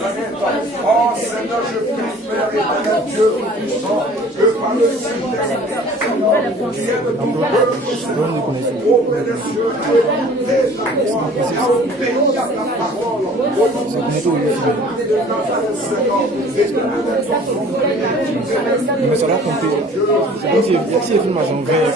Nazareth. Oh Seigneur, je prie, Père éternel, Dieu puissant, que par le Seigneur, qui est de ton peuple, Seigneur, auprès des cieux, et ta voix, à obéir à ta parole, au nom de Jésus de Nazareth, Seigneur, éternel, mais ça va compter. C'est comme si il filme à son verre.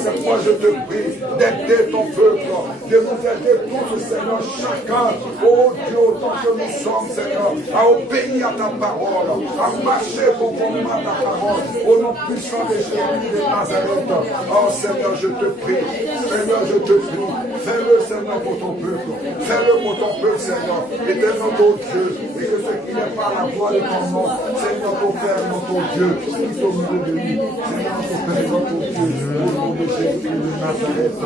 C'est pourquoi je te prie d'aider ton peuple, de nous aider tous, Seigneur, chacun, oh Dieu, autant que nous sommes, Seigneur, à obéir à ta parole, à marcher conformément à ta parole, au nom puissant de Jésus de Nazareth. Oh Seigneur, je te prie, Seigneur, je te prie, fais-le, Seigneur, pour ton peuple, fais-le pour ton peuple, Seigneur, éternel ton Dieu, et que ce qui n'est pas la voix de ton nom, Seigneur, ton Père, ton Dieu, qui au milieu de lui, Seigneur, ton Père, ton Dieu, au nom de Jésus de Nazareth.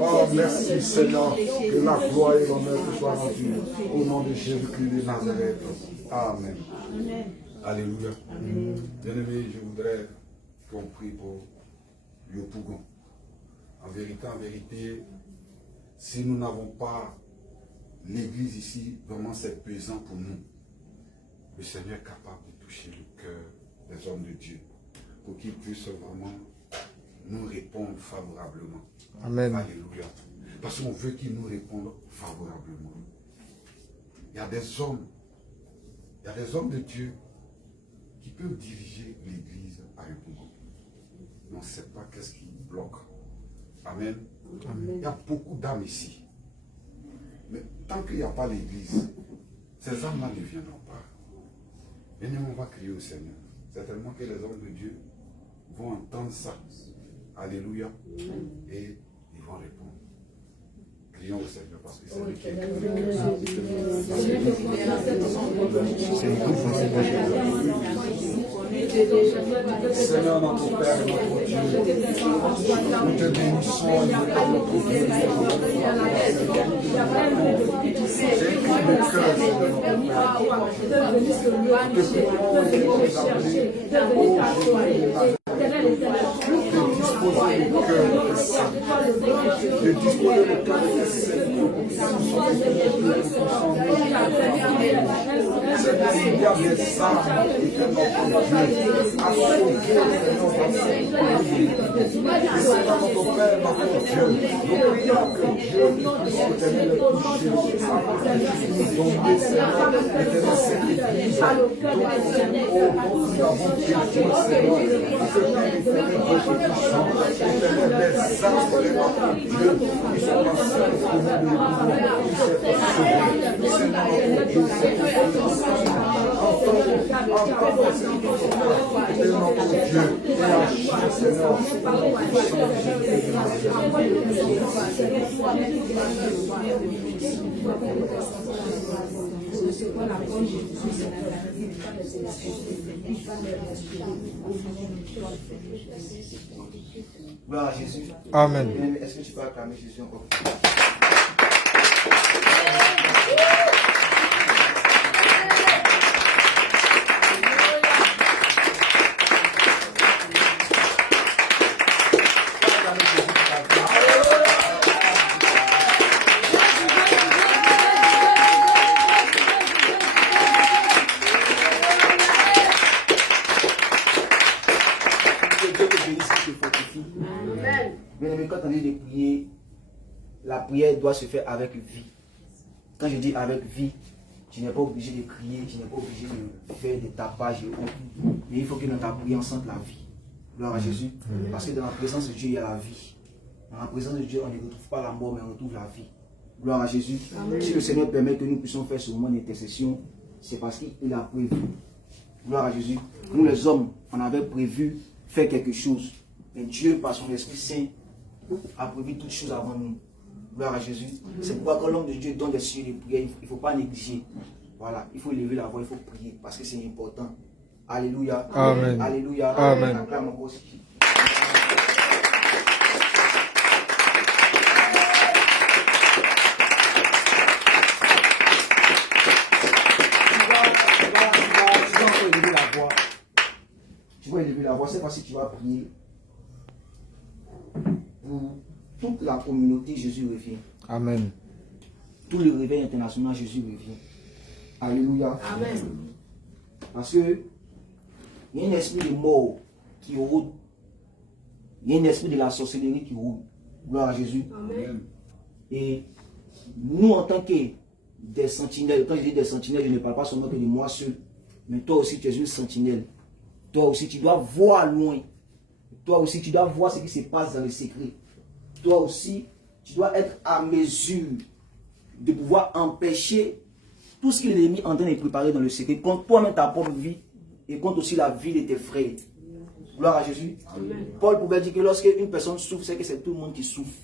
Oh, merci, Seigneur, que la gloire et l'honneur te soient rendus au nom de Jésus-Christ de Nazareth. Amen. Alléluia. Bien-aimés, je voudrais qu'on prie pour Yopougon. En vérité, si nous n'avons pas l'église ici, vraiment c'est pesant pour nous. Le Seigneur est capable de toucher le cœur des hommes de Dieu pour qu'ils puissent vraiment nous répondre favorablement. Amen. Alléluia. Parce qu'on veut qu'ils nous répondent favorablement. Il y a des hommes de Dieu qui peuvent diriger l'église à un moment. Mais on ne sait pas qu'est-ce qui bloque. Amen. Amen. Il y a beaucoup d'âmes ici. Mais tant qu'il n'y a pas l'église, ces âmes-là ne viendront pas. Et nous, on va crier au Seigneur. Certainement que les hommes de Dieu vont entendre ça. Alléluia. Et ils vont répondre. Crions au Seigneur parce que c'est lui qui est Seigneur, notre Père, notre Dieu, nous te bénissons et nous t'honorons. J'ai écrit le cœur, de disposer le cœur de Seigneur. C'est qu'il y a des âmes qui fait notre Dieu à sauver et c'est dans notre Père, notre Dieu. Nous prions que Dieu puisse éternel le toucher afin qu'il puisse nous donner, Seigneur, l'éternel cette église dont nous avons péché, Seigneur, que l'éternel puissant, l'éternel des âmes de notre Dieu qui sont passés pour nous qui s'est sauvé. Seigneur, notre Dieu, Gloire à Jésus. Amen. Est-ce que tu peux acclamer Jésus encore? Bien-aimé, quand on dit de prier, la prière doit se faire avec vie. Quand je dis avec vie, tu n'es pas obligé de crier, tu n'es pas obligé de faire des tapages et autres. Mais il faut que dans ta prière, on sente la vie. Gloire à Jésus. Parce que dans la présence de Dieu, il y a la vie. Dans la présence de Dieu, on ne retrouve pas la mort, mais on retrouve la vie. Gloire à Jésus. Amen. Si le Seigneur permet que nous puissions faire ce moment d'intercession, c'est parce qu'il a prévu. Gloire à Jésus. Nous les hommes, on avait prévu faire quelque chose. Mais Dieu, par son Esprit Saint, a prévu toutes choses avant nous. Gloire à Jésus. C'est pourquoi quand l'homme de Dieu donne des sujets de prière, il ne faut pas négliger. Voilà, il faut lever la voix, il faut prier parce que c'est important. Alléluia. Amen. Alléluia. Amen. Acclame encore aussi. Tu vas élever la voix. C'est pas si tu vas prier. toute la communauté, Jésus revient. Amen. Tout le réveil international, Jésus revient. Alléluia. Amen. Parce que il y a un esprit de mort qui rôde. Il y a un esprit de la sorcellerie qui rôde. Gloire à Jésus. Amen. Et nous, en tant que des sentinelles, quand je dis des sentinelles, je ne parle pas seulement que de moi seul, mais toi aussi, tu es une sentinelle. Toi aussi, tu dois voir loin. Toi aussi, tu dois voir ce qui se passe dans le secret. Toi aussi, tu dois être à mesure de pouvoir empêcher tout ce que l'ennemi est en train de préparer dans le secret, contre toi-même ta propre vie et contre aussi la vie de tes frères. Gloire à Jésus. Amen. Paul pouvait dire que lorsque une personne souffre, c'est que c'est tout le monde qui souffre.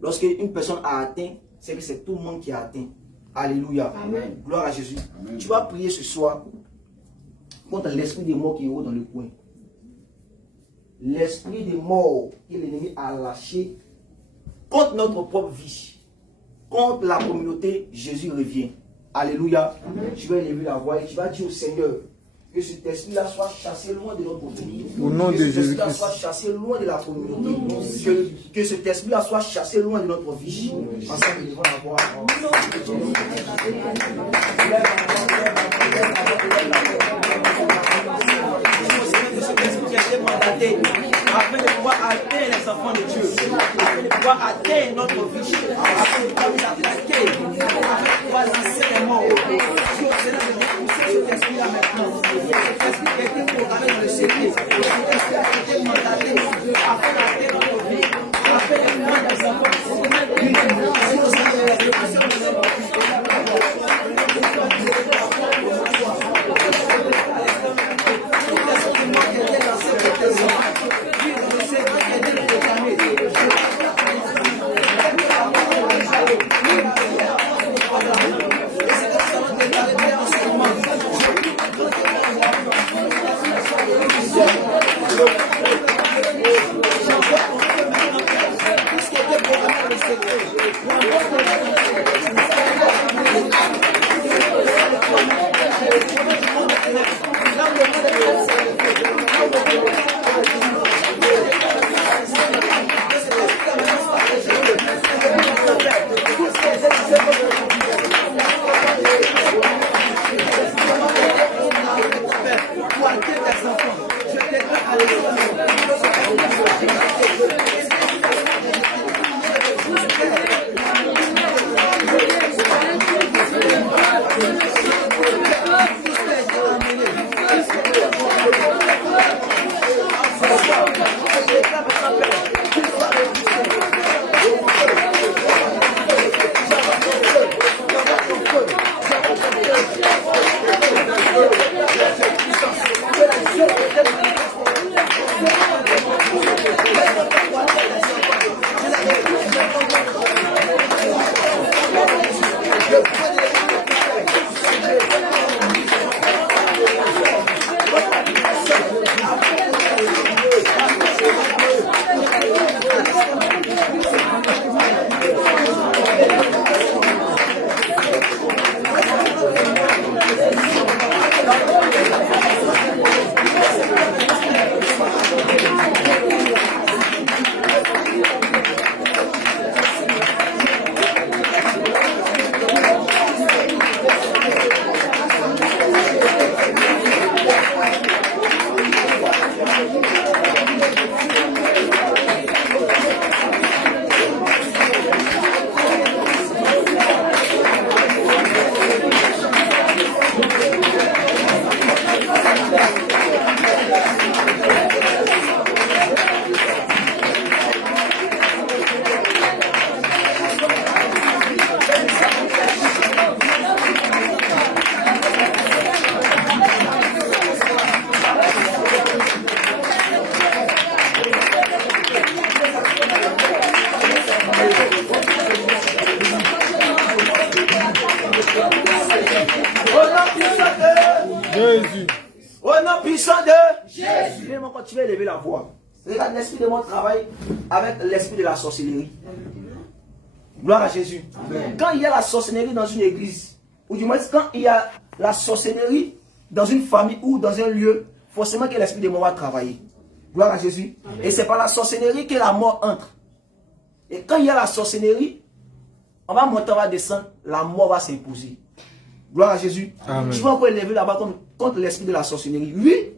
Lorsque une personne a atteint, c'est que c'est tout le monde qui a atteint. Alléluia. Amen. Gloire à Jésus. Amen. Tu vas prier ce soir contre l'esprit des morts qui est haut dans le coin. L'esprit des morts que l'ennemi a lâché contre notre propre vie, contre la communauté, Jésus revient. Alléluia. Amen. Tu vas élever la voix et tu vas dire au Seigneur que cet esprit-là soit chassé loin de notre communauté. Au nom de Jésus. Que cet esprit-là soit chassé loin de la communauté. Que cet esprit-là soit chassé loin de notre vie. Ensemble, nous devons avoir. Afin de pouvoir atteindre les enfants de Dieu, afin de pouvoir atteindre notre vie, afin de pouvoir nous attaquer, afin de pouvoir lancer les morts. Si au Seigneur de repousser cet esprit-là maintenant, cet esprit qui a été programmé dans le secret, cet esprit a été mandaté afin d'atteindre notre vie, afin de pouvoir les enfants de Dieu. Si au Seigneur de repousser Jésus. Au nom puissant de Jésus. Vraiment, quand tu vas élever la voix, regarde, l'esprit de mon travail avec l'esprit de la sorcellerie. Gloire à Jésus. Amen. Quand il y a la sorcellerie dans une église, ou du moins quand il y a la sorcellerie dans une famille ou dans un lieu, forcément que l'esprit de mort va travailler. Gloire à Jésus. Amen. Et c'est par la sorcellerie que la mort entre. Et quand il y a la sorcellerie, on va monter, on va descendre, la mort va s'imposer. Gloire à Jésus. Amen. Tu vas encore élever là-bas contre l'esprit de la sorcellerie. Oui,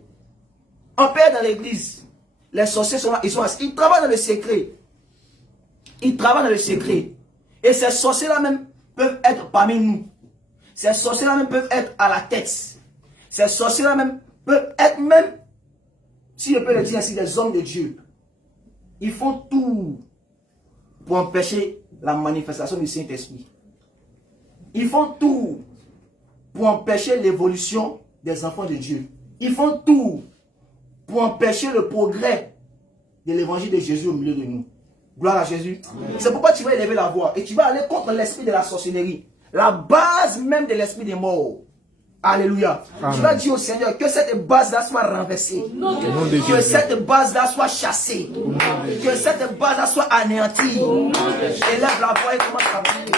on perd dans l'église. Les sorciers sont là, ils travaillent dans le secret. Ils travaillent dans le secret. Et ces sorciers-là même peuvent être parmi nous. Ces sorciers-là même peuvent être à la tête. Ces sorciers-là même peuvent être même, si je peux le dire ainsi, des hommes de Dieu. Ils font tout pour empêcher la manifestation du Saint-Esprit. Ils font tout pour empêcher l'évolution des enfants de Dieu. Ils font tout pour empêcher le progrès de l'évangile de Jésus au milieu de nous. Gloire à Jésus. C'est pourquoi tu vas élever la voix et tu vas aller contre l'esprit de la sorcellerie. La base même de l'esprit des morts. Alléluia. Amen. Tu vas dire au Seigneur que cette base-là soit renversée. Que cette base-là soit chassée. Que cette base-là soit anéantie. Élève la voix et commence à prier.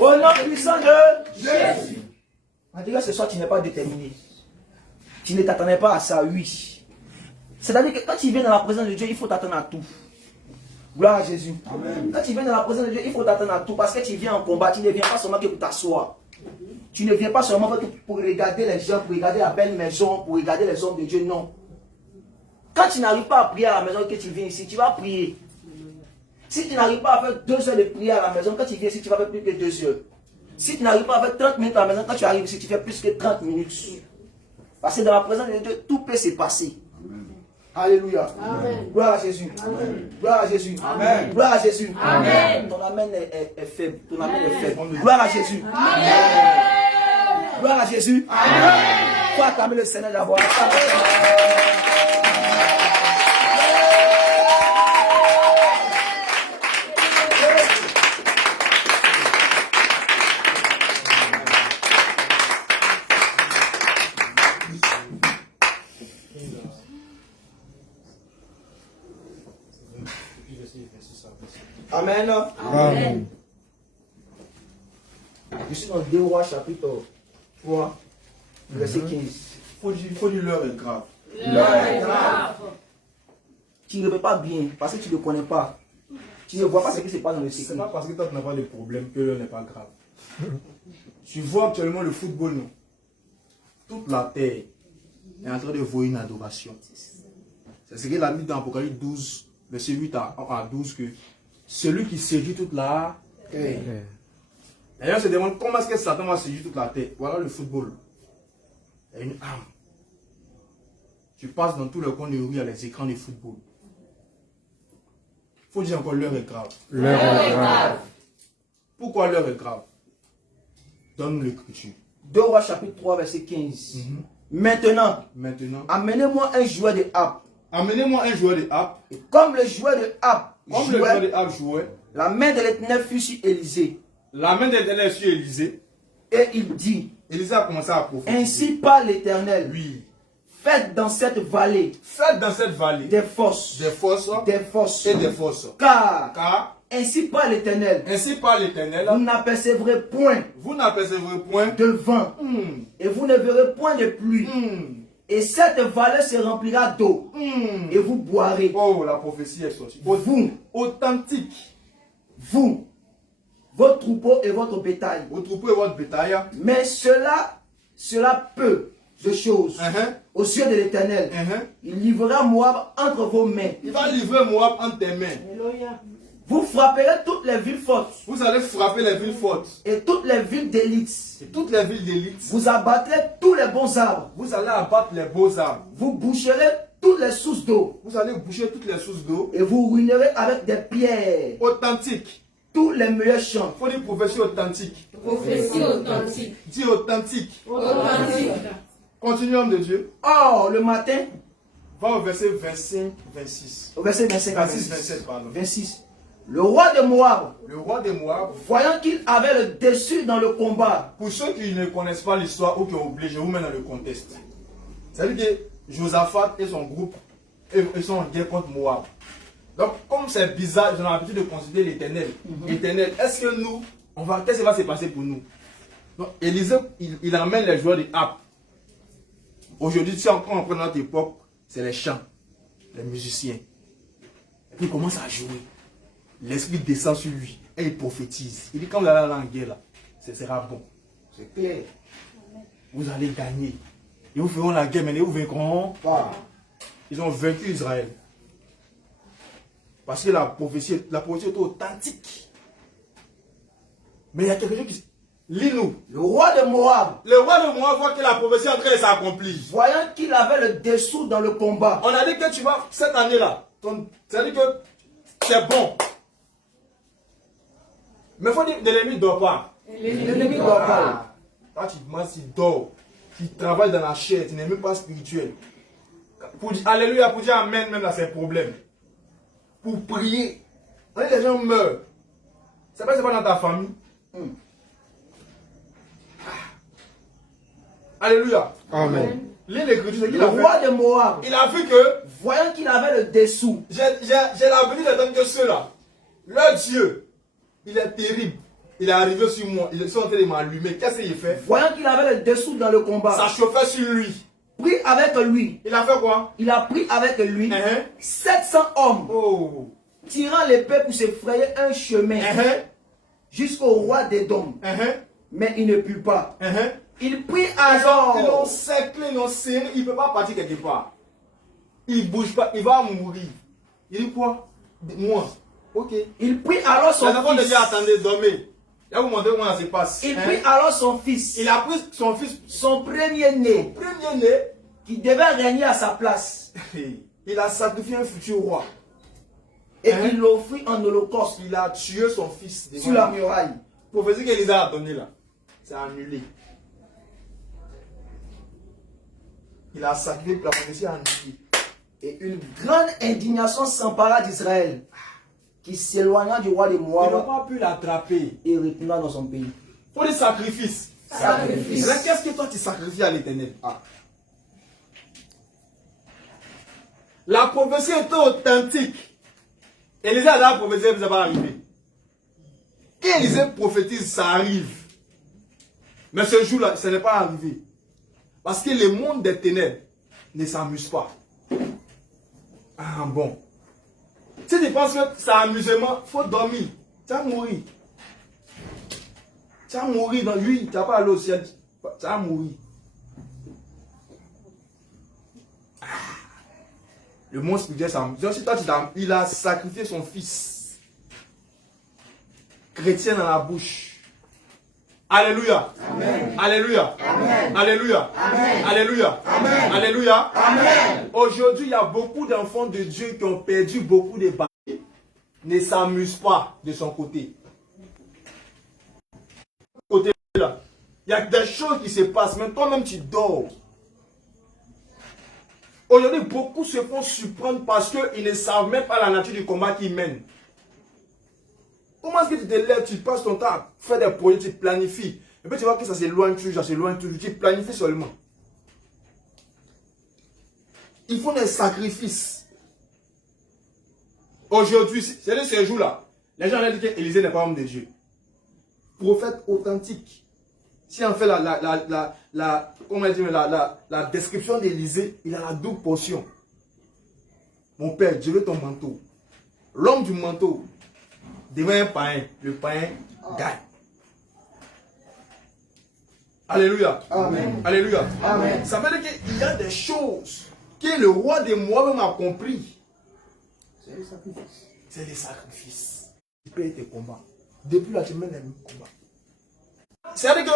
Au nom puissant de Jésus. On dit que ce soir tu n'es pas déterminé. Tu ne t'attendais pas à ça, oui. C'est-à-dire que quand tu viens dans la présence de Dieu, il faut t'attendre à tout. Gloire à Jésus. Amen. Quand tu viens dans la présence de Dieu, il faut t'attendre à tout. Parce que tu viens en combat, tu ne viens pas seulement que pour t'asseoir. Tu ne viens pas seulement pour regarder les gens, pour regarder la belle maison, pour regarder les hommes de Dieu, non. Quand tu n'arrives pas à prier à la maison que tu viens ici, tu vas prier. Si tu n'arrives pas à faire 2 heures de prière à la maison, quand tu viens ici, tu vas faire plus que 2 heures. Si tu n'arrives pas à faire 30 minutes à la maison, quand tu arrives ici, tu fais plus que 30 minutes. Parce que dans la présence de Dieu, tout peut se passer. Amen. Alléluia. Amen. Gloire à Jésus. Amen. Gloire à Jésus. Amen. Gloire à Jésus. Amen. Ton amen est faible. Ton amen est faible. Gloire à Jésus. Gloire à Jésus. Faut acclamer le Seigneur d'abord. Amen. Amen. Je suis dans 2 Rois chapitre 3, verset 15. Faut dire l'heure est grave. Tu ne peux pas bien parce que tu ne connais pas. Tu ne vois pas ce qui se passe dans le C'est secret. pas parce que toi tu n'as pas de problème que l'heure n'est pas grave. Tu vois actuellement le football, non? Toute la terre est en train de voir une adoration. C'est ce qu'il a mis dans Apocalypse 12, verset 8 à 12, que celui qui séduit toute la terre. D'ailleurs, on se demande comment est-ce que Satan va séduire toute la terre. Voilà le football. Il y a une âme. Tu passes dans tous les coins de rue, il y a les écrans de football. Il faut dire encore l'heure est grave. L'heure est grave. Pourquoi l'heure est grave? Donne-nous l'écriture. 2 Rois chapitre 3, verset 15. Maintenant, Maintenant, amenez-moi un joueur de harpe. amenez-moi un joueur de harpe. Et comme le joueur de harpe Comme le joueur jouait, de harpe jouait, la main de l'Éternel fut sur Élisée. la main d'Éternel est sur Élisée. Et il dit, Élisée a commencé à prophétiser. ainsi parle l'Éternel, Oui. faites dans cette vallée Faites dans cette vallée des fosses, des fosses des fosses, et des fosses. car Car, ainsi parle l'Éternel, ainsi parle l'Éternel, vous n'apercevrez point vous n'apercevrez point de vent, Hmm. et vous ne verrez point de pluie, Hmm. et cette vallée se remplira d'eau, Hmm. et vous boirez, Oh, la prophétie est sortie. vous, Authentique. vous, votre troupeau et votre bétail. Vous trouvez votre bétail. Mais cela peu de choses aux yeux de l'Éternel. Il livrera Moab entre vos mains. Il va livrer Moab entre tes mains. Alléluia. Vous frapperez toutes les villes fortes Vous allez frapper les villes fortes. et toutes les villes d'élite. Et toutes les villes d'élite. Vous abattrez tous les bons arbres. Vous allez abattre les beaux arbres. Vous boucherez toutes les sources d'eau. Vous allez boucher toutes les sources d'eau. Et vous ruinerez avec des pierres Authentique. tous les meilleurs champs. Il faut dire prophétie authentique. Prophétie authentique. Dis authentique. Authentique. Continue, homme de Dieu. Or, le matin, Va au verset 25, 26. au verset 25 à 26, 26, 27, pardon. 26, le roi de Moab, Le roi de Moab, voyant qu'il avait le dessus dans le combat, pour ceux qui ne connaissent pas l'histoire ou qui ont oublié, je vous mets dans le contexte. C'est-à-dire que Josaphat et son groupe ils sont en guerre contre Moab. Donc, comme c'est bizarre, j'ai l'habitude de considérer l'Éternel. L'Éternel, est-ce que nous, qu'est-ce qui va se passer pour nous? Donc, Élisée, il emmène les joueurs de harpe. Aujourd'hui, si encore on prend notre époque, c'est les chants, les musiciens. Et puis il commence à jouer. L'esprit descend sur lui et il prophétise. Il dit quand vous allez aller en guerre là, ce sera bon. C'est clair. Vous allez gagner. Ils vous feront la guerre, mais ils vous vaincront pas. Ils ont vaincu Israël. Parce que la prophétie est authentique. Mais il y a quelque chose qui... Lis-nous. le roi de Moab, Le roi de Moab voit que la prophétie est en train de s'accomplir. voyant qu'il avait le dessous dans le combat, On a dit que tu vas, cette année-là, c'est-à-dire que c'est bon. Mais il faut dire que l'ennemi ne dort pas. l'ennemi ne dort pas. Quand tu demandes s'il dort, qu'il travaille dans la chair, tu n'es même pas spirituel. Pour dire Alléluia, pour dire Amen, même là, c'est un problème. Pour prier, quand les gens meurent, c'est pas dans ta famille. Alléluia. Amen. Lis l'écriture, c'est qu'il Le a roi fait. de Moab, Il a vu que voyant qu'il avait le dessous, j'ai l'habitude d'entendre que ceux-là, leur Dieu, il est terrible. Il est arrivé sur moi, ils sont en train de m'allumer. Qu'est-ce qu'il fait? voyant qu'il avait le dessous dans le combat, Ça chauffait sur lui. pris avec lui, Il a fait quoi? il a pris avec lui Uh-huh. 700 hommes, Oh. tirant l'épée pour se frayer un chemin Uh-huh. jusqu'au roi d'Édom. Uh-huh. Mais il ne put pas. Uh-huh. Il prit Ils l'ont alors, cerclé, ils l'ont serré, il ne peut pas partir quelque part. Il ne bouge pas, il va mourir. Il dit quoi? Moi. Ok. il prit alors son Les enfants de fils. Dieu, attendez, dormez. Il va vous montrer comment ça se passe. Il prit alors son fils, Il a pris son fils, son premier-né, premier-né, qui devait régner à sa place, il a sacrifié un futur roi. et il l'offrit en holocauste Il a tué son fils. sur la muraille. Prophétie qu'Élisa a donnée là, c'est annulé. Il a sacrifié, la prophétie a annulé. Et une grande indignation s'empara d'Israël, qui s'éloigna du roi de Ils n'ont Moab pas pu l'attraper. et retourna dans son pays. Pour des sacrifices. Sacrifice. Mais qu'est-ce que toi tu sacrifies à l'Éternel? La prophétie était authentique. Élisa a la prophétie, ça va arriver. Quand Élisée prophétise, ça arrive. Mais ce jour-là, ça n'est pas arrivé. Parce que le monde des ténèbres ne s'amuse pas. Ah bon. Si tu penses que c'est un amusement, il faut dormir. Tu vas mourir. Tu vas mourir dans lui, tu vas pas aller au ciel. Tu vas mourir. Le monde spirituel s'amuse. Si toi, il a sacrifié son fils. Chrétien dans la bouche. Alléluia. Amen. Alléluia. Amen. Alléluia. Amen. Alléluia. Amen. Alléluia. Amen. Aujourd'hui, il y a beaucoup d'enfants de Dieu qui ont perdu beaucoup de batailles. Ne s'amusent pas de son côté. Côté là, il y a des choses qui se passent, même toi-même tu dors. Aujourd'hui, beaucoup se font surprendre parce qu'ils ne savent même pas la nature du combat qu'ils mènent. Comment est-ce que tu te lèves, tu passes ton temps à faire des projets, tu planifies. Et puis tu vois que ça s'éloigne toujours, ça s'éloigne toujours. Tu planifies seulement. Ils font des sacrifices. Aujourd'hui, c'est ces jours-là. Les gens ont dit qu'Élisée n'est pas homme de Dieu. Prophète authentique. Si on fait la description d'Élisée, il a la double portion. Mon père, je veux ton manteau. L'homme du manteau devient un païen. Le païen gagne. Alléluia. Amen. Alléluia. Amen. Ça veut dire qu'il y a des choses que le roi de moi-même a compris. C'est les sacrifices. C'est les sacrifices. Tu payes tes combats. Depuis là, tu mènes les mêmes combats. C'est-à-dire que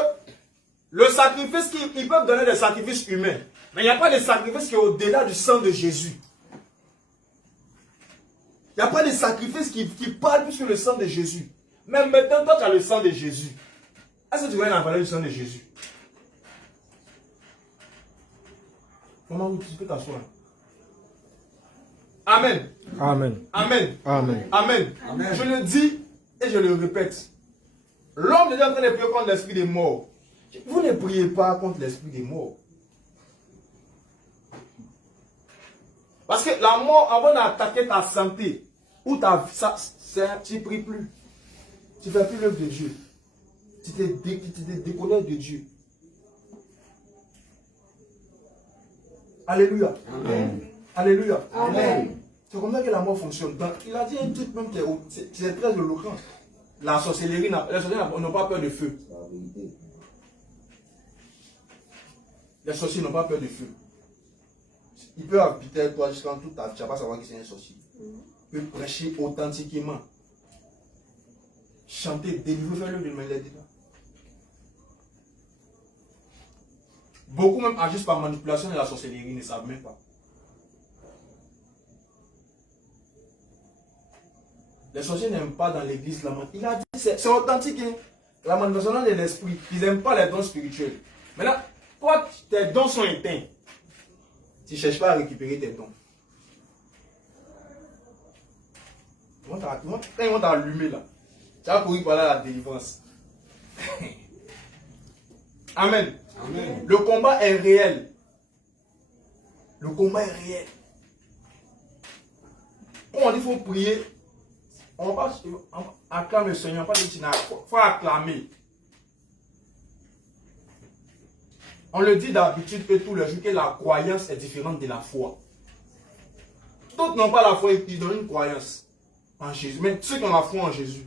le sacrifice, ils peuvent donner des sacrifices humains. Mais il n'y a pas de sacrifice qui est au-delà du sang de Jésus. Il n'y a pas de sacrifice qui parle plus que le sang de Jésus. Même maintenant, toi, tu as le sang de Jésus. Est-ce que tu vois la valeur du sang de Jésus? Comment tu peux t'asseoir? Amen. Amen. Amen. Amen. Amen. Amen. Je le dis et je le répète. L'homme est en train de prier contre l'esprit des morts. Vous ne priez pas contre l'esprit des morts. Parce que la mort, avant d'attaquer ta santé, ou tu ne pries plus. Tu ne fais plus l'œuvre de Dieu. Tu te déconnectes de Dieu. Alléluia. Amen. Alléluia. Amen. C'est comme ça que la mort fonctionne. Donc, il a dit un truc même qui est très éloquent. La sorcellerie, les sorciers n'ont pas peur de feu. Les sorciers n'ont pas peur de feu. Il peut habiter avec toi jusqu'en toute ta vie, tu ne vas pas savoir que c'est un sorcier. Il peut prêcher authentiquement. Chanter, délivrer, faire le de maladie. Beaucoup même agissent par manipulation de la sorcellerie, ils ne savent même pas. Les sorciers n'aiment pas dans l'église la manipulation. Il a dit, c'est authentique, hein? La manipulation de l'esprit. Ils n'aiment pas les dons spirituels. Maintenant, toi, tes dons sont éteints. Tu ne cherches pas à récupérer tes dons. Quand ils vont t'allumer là, tu vas courir par là la délivrance. Amen. Amen. Le combat est réel. Le combat est réel. On dit qu'il faut prier. On va acclamer le Seigneur. Il faut acclamer. On le dit d'habitude que tous les jours que la croyance est différente de la foi. D'autres n'ont pas la foi, ils ont une croyance en Jésus. Mais ceux qui ont la foi en Jésus,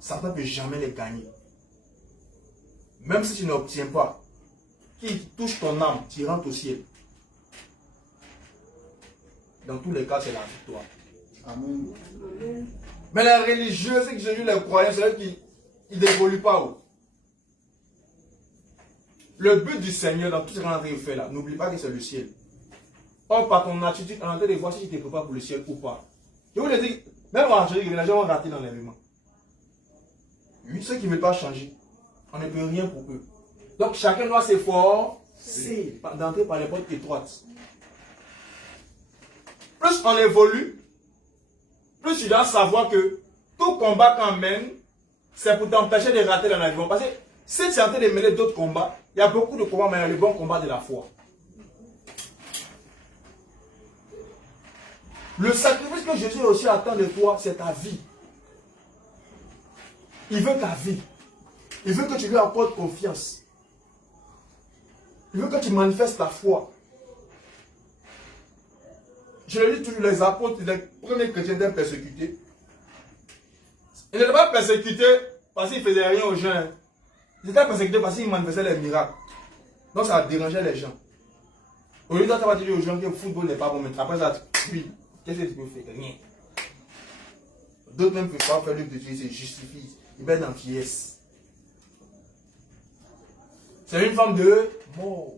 Satan ne peut jamais les gagner. Même si tu n'obtiens pas, qui touche ton âme, tu rentres au ciel. Dans tous les cas, c'est la victoire. Amen. Mais les religieux, ceux qui Jésus, les croyants, c'est eux qui il n'évolue pas. Oh. Le but du Seigneur dans tout ce qu'on a fait là, n'oublie pas que c'est le ciel. Or, par ton attitude, on est en train de voir si tu te prépares pour le ciel ou pas. Je vous le dis, même en Algérie, les gens vont rater l'enlèvement. Oui, ceux qui ne veulent pas changer, on ne peut rien pour eux. Donc, chacun doit s'efforcer d'entrer par les portes étroites. Plus on évolue, plus tu dois savoir que tout combat qu'on mène, c'est pour t'empêcher de rater l'enlèvement. Parce que si tu es en train de mener d'autres combats, il y a beaucoup de combats, mais il y a le bon combat de la foi. Le sacrifice que Jésus aussi attend de toi, c'est ta vie. Il veut ta vie. Il veut que tu lui apportes confiance. Il veut que tu manifestes ta foi. Je le dis toujours, les apôtres, les premiers chrétiens étaient persécutés. Ils n'étaient pas persécutés parce qu'ils ne faisaient rien aux gens. Ils étaient persécutés parce qu'ils manifestaient les miracles. Donc ça dérangeait les gens. Au lieu de ça, dire aux gens que le football n'est pas bon, mais après ça, oui, qu'est-ce que tu peux faire? Rien. D'autres même ne peuvent pas faire le but, ils se justifient. Ils mettent en vieillesse. C'est une forme de mort.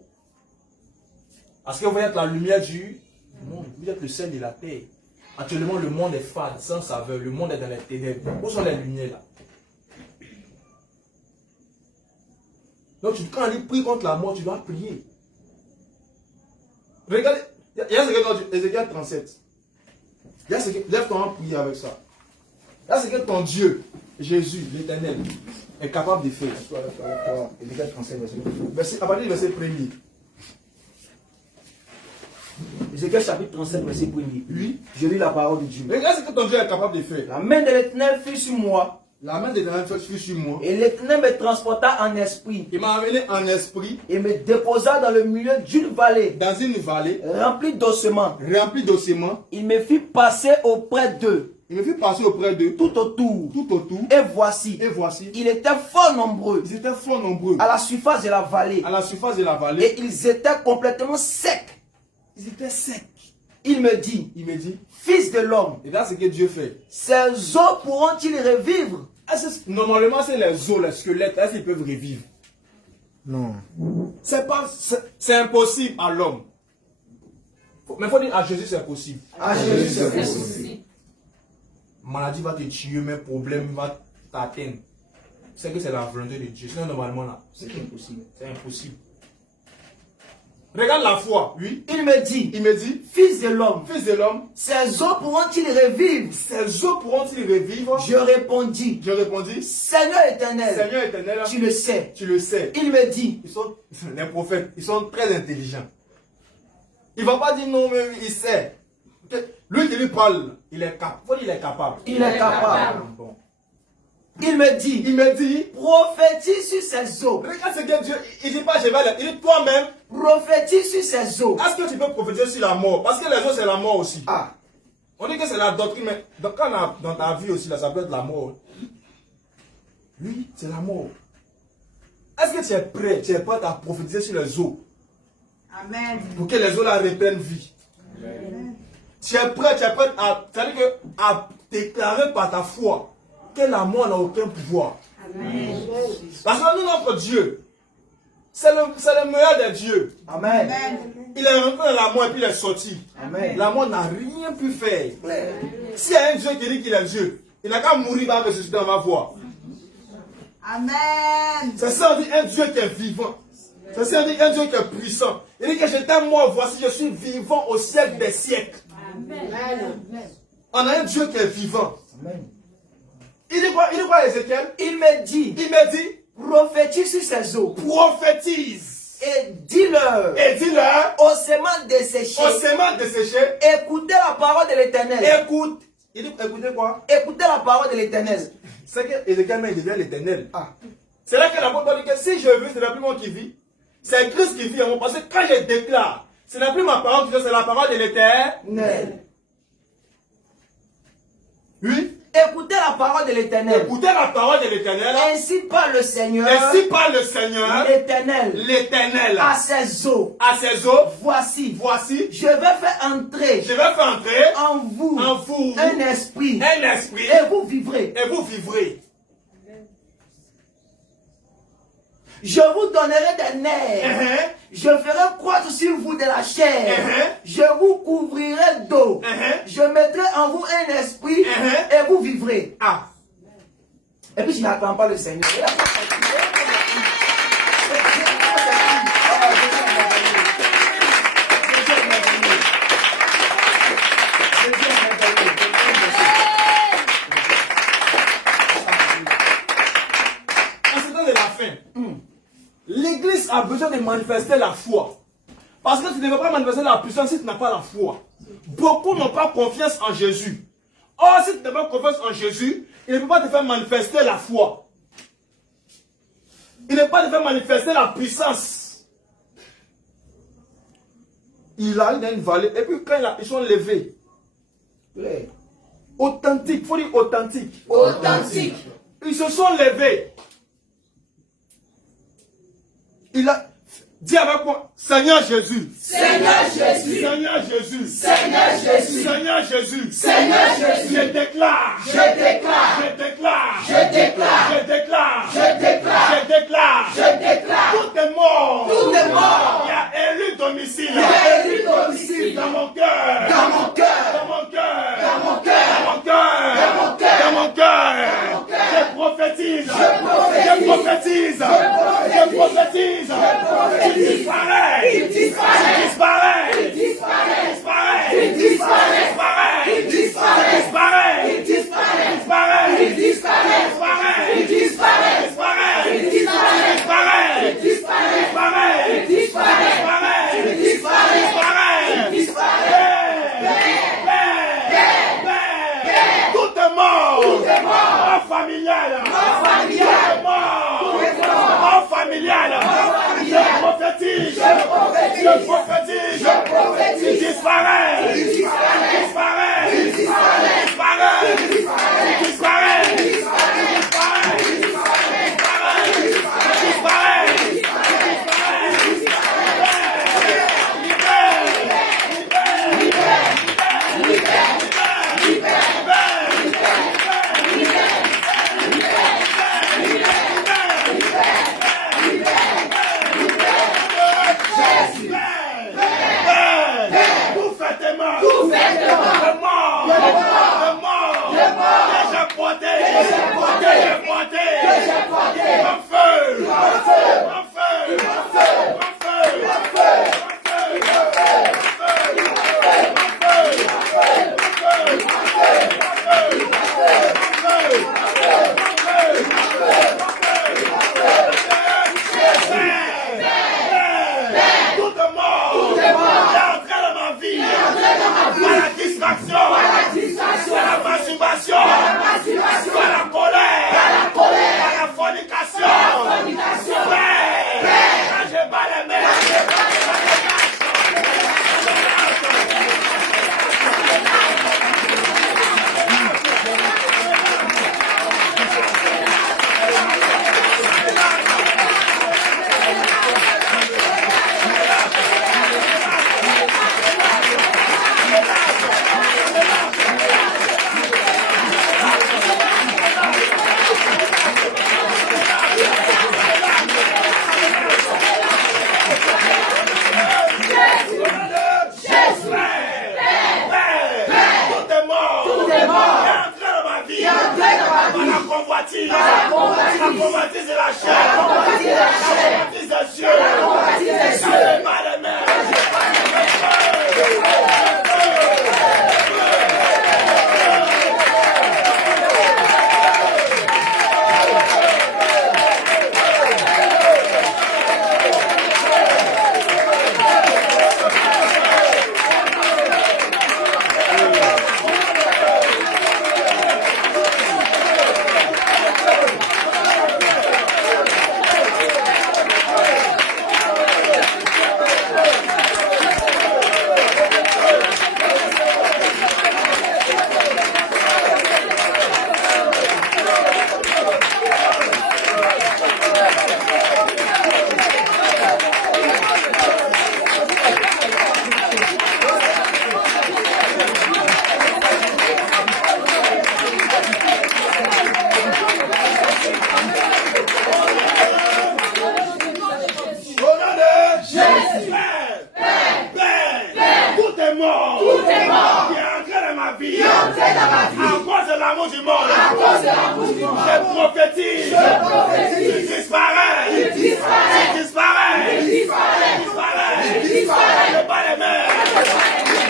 Parce que vous êtes la lumière du monde. Vous êtes le sel de la terre. Actuellement, le monde est fade, sans saveur. Le monde est dans les ténèbres. Où sont les lumières là? Donc, quand on prie contre la mort, tu dois prier. Regardez, il y a ce que dans Ézéchiel 37. Il y a ce que, lève-toi en prier avec ça. Il y a ce que ton Dieu, Jésus, l'Éternel, est capable de faire. Ézéchiel 37, verset 1. À partir du verset 1er. Ézéchiel chapitre 37, verset 1er. Oui, je lis la parole de Dieu. Regarde ce que ton Dieu est capable de faire. La main de l'Éternel fut sur moi. La main de l'Éternel fut sur moi. Et l'Éternel me transporta en esprit. Il m'a amené en esprit. Et me déposa dans le milieu d'une vallée. Dans une vallée. Remplie d'ossements. Remplie d'ossements. Il me fit passer auprès d'eux. Il me fit passer auprès d'eux. Tout autour. Tout autour. Et voici. Et voici. Ils étaient fort nombreux. Ils étaient fort nombreux. À la surface de la vallée. À la surface de la vallée. Et ils étaient complètement secs. Ils étaient secs. Il me dit. Fils de l'homme. Et là, ce que Dieu fait. Ces os pourront-ils revivre? Normalement, c'est les os, les squelettes. Est-ce qu'ils peuvent revivre? Non. C'est impossible à l'homme. Mais il faut dire à Jésus, c'est possible. À Jésus, c'est possible. Maladie va te tuer, mais problème va t'atteindre. C'est que c'est la volonté de Dieu. Sinon, normalement, là, c'est impossible. C'est impossible. Regarde la foi, oui. Il me dit, fils de l'homme, ces os pourront-ils revivre? Ces os pourront-ils revivre? Je répondis, Seigneur éternel, tu le sais. Il me dit, les prophètes, ils sont très intelligents. Il ne va pas dire non, mais il sait. Lui qui lui parle, il est capable. Il est capable. Bon. Il me dit, prophétise sur ces os. Regarde ce que Dieu, il dit pas je vais il dit toi-même. Prophétise sur ces os. Est-ce que tu peux prophétiser sur la mort? Parce que les os c'est la mort aussi. Ah. On dit que c'est la doctrine, mais dans ta vie aussi, là, ça peut être la mort. Oui, c'est la mort. Est-ce que tu es prêt à prophétiser sur les os? Amen. Pour que les os là reprennent vie. Amen. Tu es prêt à déclarer par ta foi que la mort n'a aucun pouvoir. Amen. Parce que nous, notre Dieu, c'est le meilleur des dieux. Amen. Il est rentré dans la mort et puis il est sorti. Amen. La mort n'a rien pu faire. S'il y a un Dieu qui dit qu'il est Dieu, il n'a qu'à mourir par ressusciter dans ma voix. Amen. C'est ça, on dit un Dieu qui est vivant. C'est ça, on dit un Dieu qui est puissant. Il dit que j'étais mort, voici, je suis vivant au siècle des siècles. Amen. On a un Dieu qui est vivant. Amen. Il dit quoi, Ézéchiel? Il me dit, prophétise sur ces eaux. Prophétise. Et dis-leur. Ossements desséchés. Écoutez la parole de l'Éternel. Écoute. Il dit écoutez quoi? Écoutez la parole de l'Éternel. C'est que Ézéchiel il devient l'Éternel. Ah. C'est là que l'apôtre dit que si je vis, ce n'est plus moi qui vis. C'est Christ qui vit en moi. Parce que quand je déclare, ce n'est plus ma parole qui vit, c'est la parole de l'Éternel. Oui. Écoutez la parole de l'Éternel. Ainsi parle le Seigneur. L'Éternel. À ses eaux. Voici. Je vais faire entrer. En vous. Un esprit. Et vous vivrez. Je vous donnerai des nerfs. Je ferai croître sur vous de la chair. Je vous couvrirai d'eau. Je mettrai en vous un esprit et vous vivrez. Ah. Et puis je n'attends pas le Seigneur. De la fin. L'église a besoin de manifester la foi. Parce que tu ne peux pas manifester la puissance si tu n'as pas la foi. Beaucoup n'ont pas confiance en Jésus. Or, si tu n'as pas confiance en Jésus, il ne peut pas te faire manifester la foi. Il ne peut pas te faire manifester la puissance. Il a une vallée. Et puis quand ils sont levés. Authentique. Il faut dire authentique. Authentique. Ils se sont levés. Il a dit avec moi, Seigneur Jésus. Seigneur Jésus. Seigneur Jésus. Seigneur Jésus. Seigneur Jésus. Seigneur Jésus. Je déclare. Je déclare. Je déclare. Je déclare. Je déclare. Je déclare. Je déclare. Je déclare. Tout est mort. Tout est mort. Il y a élu domicile. Il y a élu domicile. Dans mon cœur. Dans mon cœur. Dans mon cœur. Dans mon cœur. Dans mon cœur. Dans mon cœur. Dans mon cœur. Dans mon cœur. Je prophétise. Je prophétise. Je prophétise. Je prophétise. prophétise. Il disparaît. Il disparaît. Il disparaît. Il disparaît. Il disparaît. Il disparaît. Il disparaît. Il disparaît. Il disparaît. Il disparaît. Il disparaît. Il disparaît. Il Il disparaît. disparaît. Il disparaît. Il disparaît. Il disparaît. Il disparaît. Il disparaît. Il disparaît. Il disparaît. Tout est mort. Tout est mort. Mort familial. Mort familial. Tout est mort. Tout est mort. Mort familial. Mort familial. Je prophétise. Je prophétise. Je prophétise. Je prophétise. Il disparaît. Il disparaît. Il disparaît. Il disparaît. Il disparaît. Il disparaît. Il disparaît. Il disparaît. Il disparaît. Il disparaît. Il disparaît. Il Tout fait est mort. Tout fait est mort. Le mort. Le mort. Le mort. Le mort. Que j'ai porté. Que j'ai porté. Que j'ai porté. Que j'ai porté. Mon feu. Mon feu. Mon feu. Mon feu. Mon feu. Mon feu. Tout est mort. Tout est mort. Il est entré dans ma vie. Par la distraction. Par la distraction. Par la masturbation. Par la masturbation. Par la colère. Par la colère. Par la fornication. Par la fornication. Père, quand je bats les mains. Tout est mort. Tout est mort. Il est entré dans ma vie. Il est entré dans ma Par vie. la convoitise. Par la convoitise. La convoitise de la chair. La convoitise de la chair. La convoitise des cieux. La convoitise des cieux. Quand je bats les mains. bouche du monde. À cause de la bouche du monde. Je prophétise. Tu disparais. Tu disparais. Tu disparais. Tu disparais. Tu disparais. Tu disparais. Ne pas les mains.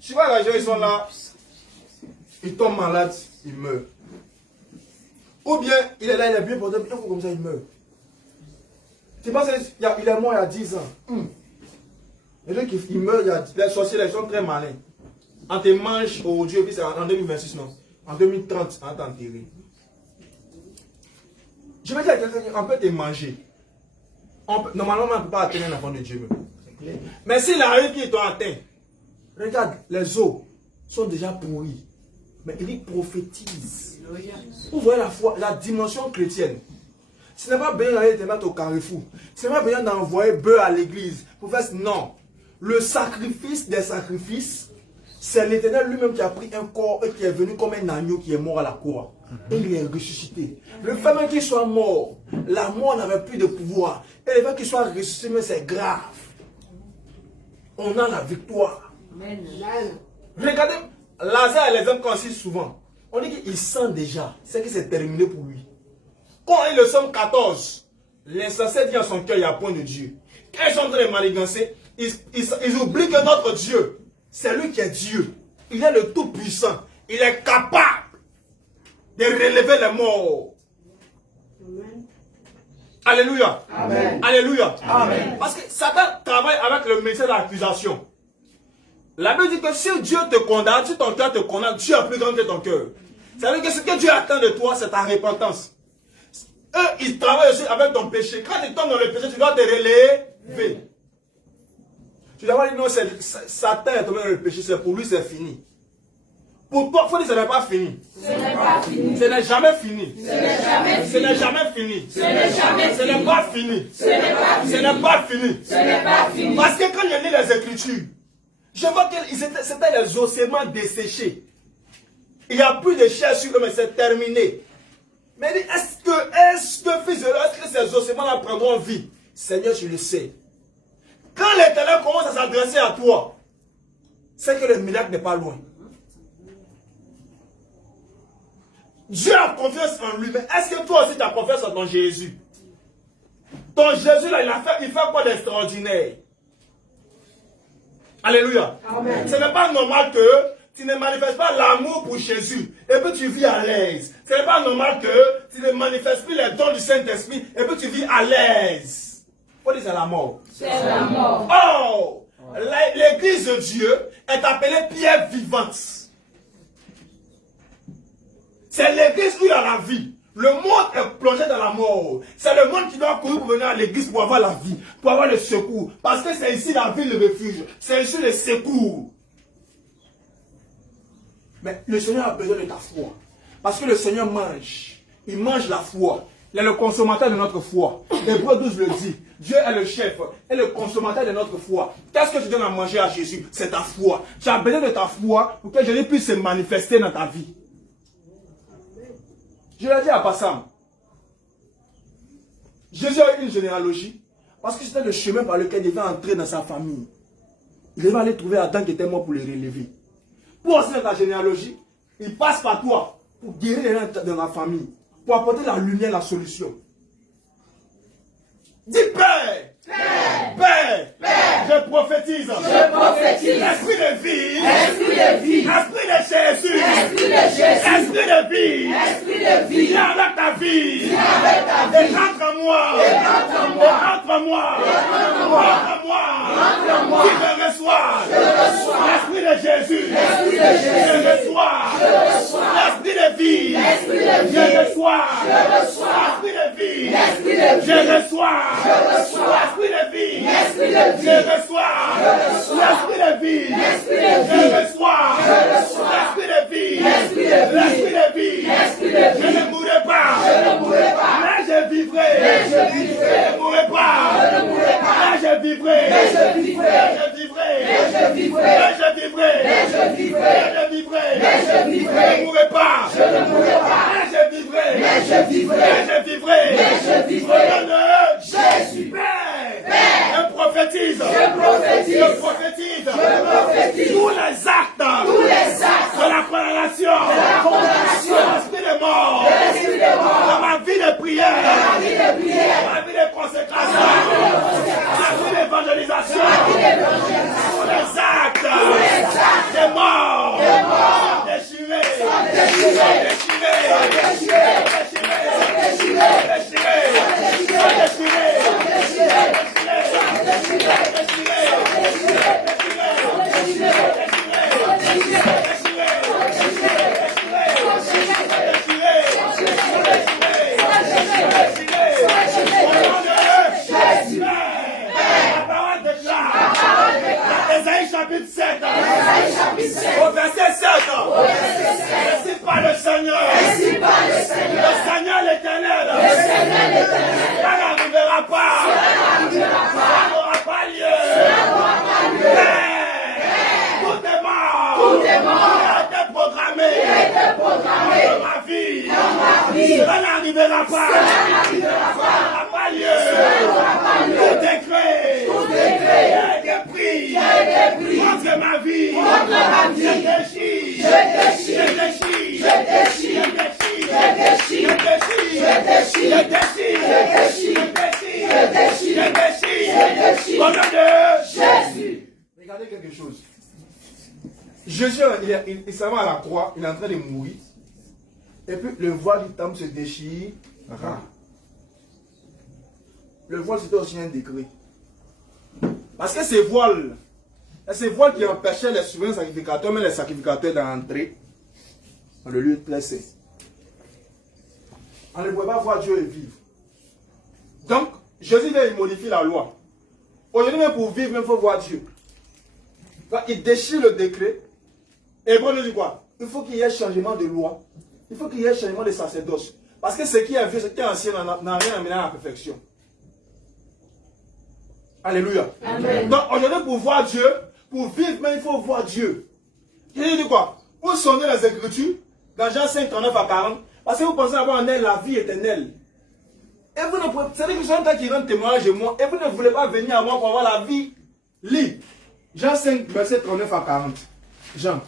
Souvent, les gens ils sont là, ils tombent malades, ils meurent. Ou bien, il est là, il est bien porté, puis comme ça, il meurt. Tu penses qu'il est mort il y a 10 ans. Les gens qui meurent, les sorciers, ils sont très malins. On te mange aujourd'hui, puis c'est en 2026, non. En 2030, on t'enterrer. Je vais dire à quelqu'un, on peut te manger. Normalement, on ne peut pas atteindre un enfant de Dieu. Mais s'il arrive qu'il t'a atteint, regarde, les os sont déjà pourris. Mais il prophétise. Vous voyez la foi, la dimension chrétienne. Ce n'est pas bien d'aller te mettre au carrefour. Ce n'est pas bien d'envoyer bœuf à l'église. Pour faire non. Le sacrifice des sacrifices, c'est l'Éternel lui-même qui a pris un corps et qui est venu comme un agneau qui est mort à la croix. Et il est ressuscité. Le fait même qu'il soit mort, la mort n'avait plus de pouvoir. Et le fait qu'il soit ressuscité, mais c'est grave. On a la victoire. Amen. Regardez, Lazare et les hommes qu'on cite souvent. On dit qu'il sent déjà. C'est que c'est terminé pour lui. Quand il est le Somme 14, l'insensé dit en son cœur, il n'y a point de Dieu. Quand ils sont en train de manigancer, ils oublient que notre Dieu, c'est lui qui est Dieu. Il est le Tout-Puissant. Il est capable de relever les morts. Amen. Alléluia. Amen. Alléluia. Amen. Parce que Satan travaille avec le ministère de l'accusation. La Bible dit que si Dieu te condamne, si ton cœur te condamne, Dieu est plus grand que ton cœur. Ça veut dire que ce que Dieu attend de toi, c'est ta repentance. Eux, ils travaillent aussi avec ton péché. Quand tu tombes dans le péché, tu dois te relever. Tu dois dire non, Satan est tombé dans le péché, c'est pour lui, c'est fini. Pour toi, il faut dire que ce n'est pas fini. Ce n'est pas fini. Ce n'est jamais fini. Ce n'est jamais Ce fini. n'est jamais fini. Ce n'est jamais Ce n'est pas fini. Ce n'est pas Ce fini. n'est pas fini. Ce n'est pas fini. Parce que quand je lis les Écritures, je vois que c'était les ossements desséchés. Il n'y a plus de chair sur eux, mais c'est terminé. Mais est-ce que, fils de l'homme, est-ce que ces ossements-là prendront vie? Seigneur, je le sais. Quand l'Éternel commence à s'adresser à toi, c'est que le miracle n'est pas loin. Dieu a confiance en lui, mais est-ce que toi aussi tu as confiance en ton Jésus? Ton Jésus là, il fait quoi d'extraordinaire? Alléluia. Amen. Ce n'est pas normal que tu ne manifestes pas l'amour pour Jésus et puis tu vis à l'aise. Ce n'est pas normal que tu ne manifestes plus les dons du Saint-Esprit et puis tu vis à l'aise. Il faut dire c'est la mort. C'est la mort. Oh! L'église de Dieu est appelée pierre vivante. C'est l'église où il y a la vie. Le monde est plongé dans la mort. C'est le monde qui doit courir pour venir à l'église pour avoir la vie, pour avoir le secours. Parce que c'est ici la ville de refuge. C'est ici le secours. Mais le Seigneur a besoin de ta foi. Parce que le Seigneur mange. Il mange la foi. Il est le consommateur de notre foi. Hébreux 12 le dit. Dieu est le chef et le consommateur de notre foi. Qu'est-ce que tu donnes à manger à Jésus? C'est ta foi. Tu as besoin de ta foi pour que Jésus puisse se manifester dans ta vie. Je l'ai dit à Passam. Jésus a eu une généalogie parce que c'était le chemin par lequel il devait entrer dans sa famille. Il devait aller trouver Adam qui était mort pour le relever. Pour entrer dans ta généalogie, il passe par toi pour guérir les gens de la famille, pour apporter la lumière, la solution. Dis Père! Père! Père! Père! Je prophétise! Je prophétise. Esprit de vie! Esprit de vie. Esprit de Jésus! Esprit de Jésus. Esprit de vie! Esprit de vie. Viens avec ta vie! Viens avec ta Et vie. rentre en moi! Et rentre en moi. Rentre en moi! rentre en moi. Rentre en moi! Rentre en moi. Si je reçois! Je reçois. L'esprit de Jésus! L'esprit de Jésus. Je reçois! Je reçois. L'esprit de vie! L'esprit de vie. Je reçois! Je reçois. L'esprit de vie! L'esprit de vie. Je reçois! Je reçois. L'esprit de vie! L'esprit de vie. Je reçois! Je reçois. L'esprit de vie! vivrai. Mais je vivrai. Je ne mourrai pas. Je ne mourrai pas. Mais je vivrai. Mais je vivrai. Mais je vivrai. Mais je vivrai. Au nom de Jésus. Père. Père. Je prophétise. Je prophétise. Je prophétise. Je prophétise. Tous les actes. Tous les actes. De la condamnation. De la condamnation. De l'esprit de mort. De l'esprit de mort. Dans ma vie de prière. Dans ma vie de prière. Dans ma vie de consécration. Dans ma vie d'évangélisation. Tous les actes. Des morts. Déchirés. Ésaïe chapitre 7. Au verset 7. Ainsi par le Seigneur. Le Seigneur l'éternel. Ça n'arrivera pas. Ça n'aura pas lieu. Mais tout est mort. Il a été programmé. Dans ma vie. Cela n'arrivera pas. Ça n'aura pas lieu. Tout est créé. Il a été pris. Contre ma vie. Au nom de Jésus. Regardez quelque chose. Jésus, il s'en va à la croix, il est en train de mourir. Et puis le voile du temple se déchire. Le voile, c'était aussi un décret. Parce que ces voiles qui empêchaient les souverains sacrificateurs, mais les sacrificateurs d'entrer dans le lieu très saint. On ne pouvait pas voir Dieu et vivre. Donc, Jésus vient modifier la loi. Aujourd'hui, même pour vivre, il faut voir Dieu. Donc, il déchire le décret. Et bon, il dit quoi? Il faut qu'il y ait changement de loi. Il faut qu'il y ait changement de sacerdoce. Parce que ce qui est vieux, ce qui est ancien n'a rien amené à la perfection. Alléluia. Amen. Donc aujourd'hui, pour voir Dieu, pour vivre, mais il faut voir Dieu. Il dit quoi? Pour sonder les Écritures, dans Jean 5, 39 à 40, parce que vous pensez avoir en elle la vie éternelle. Et vous ne pouvez, c'est-à-dire que c'est un temps qui rend témoignage de moi, et vous ne voulez pas venir à moi pour avoir la vie. Lis. Jean 5, verset 39 à 40. Jean.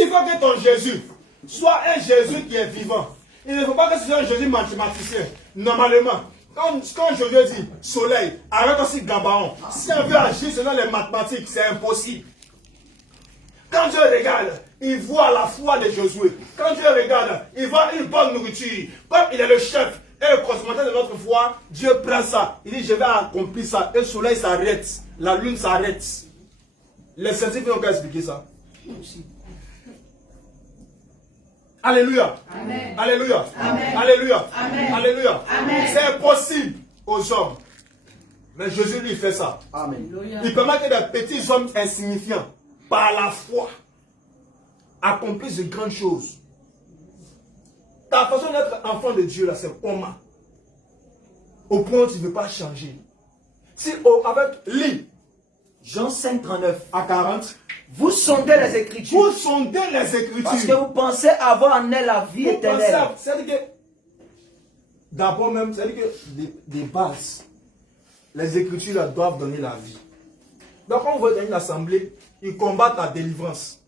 Il faut que ton Jésus soit un Jésus qui est vivant. Il ne faut pas que ce soit un Jésus mathématicien. Normalement, quand Jésus dit soleil, arrête aussi Gabaon. Si on veut agir selon les mathématiques, c'est impossible. Quand Dieu regarde, il voit la foi de Josué. Quand Dieu regarde, il voit une bonne nourriture. Comme il est le chef et le consommateur de notre foi, Dieu prend ça. Il dit, je vais accomplir ça. Et le soleil s'arrête. La lune s'arrête. Les scientifiques n'ont qu'à expliquer ça. Alléluia. Amen. Alléluia. Amen. Alléluia. Amen. Alléluia. C'est impossible aux hommes. Mais Jésus lui fait ça. Amen. Il permet que des petits hommes insignifiants, par la foi, accomplissent de grandes choses. Ta façon d'être enfant de Dieu, là, c'est comment? Au point où tu ne veux pas changer. Si avec lit, Jean 5, 39 à 40, vous sondez les Écritures. Vous sondez les Écritures. Parce que vous pensez avoir en elle la vie éternelle. C'est-à-dire que, d'abord même, c'est-à-dire que des bases, les Écritures là, doivent donner la vie. Donc quand on voit dans une assemblée, ils combattent la délivrance.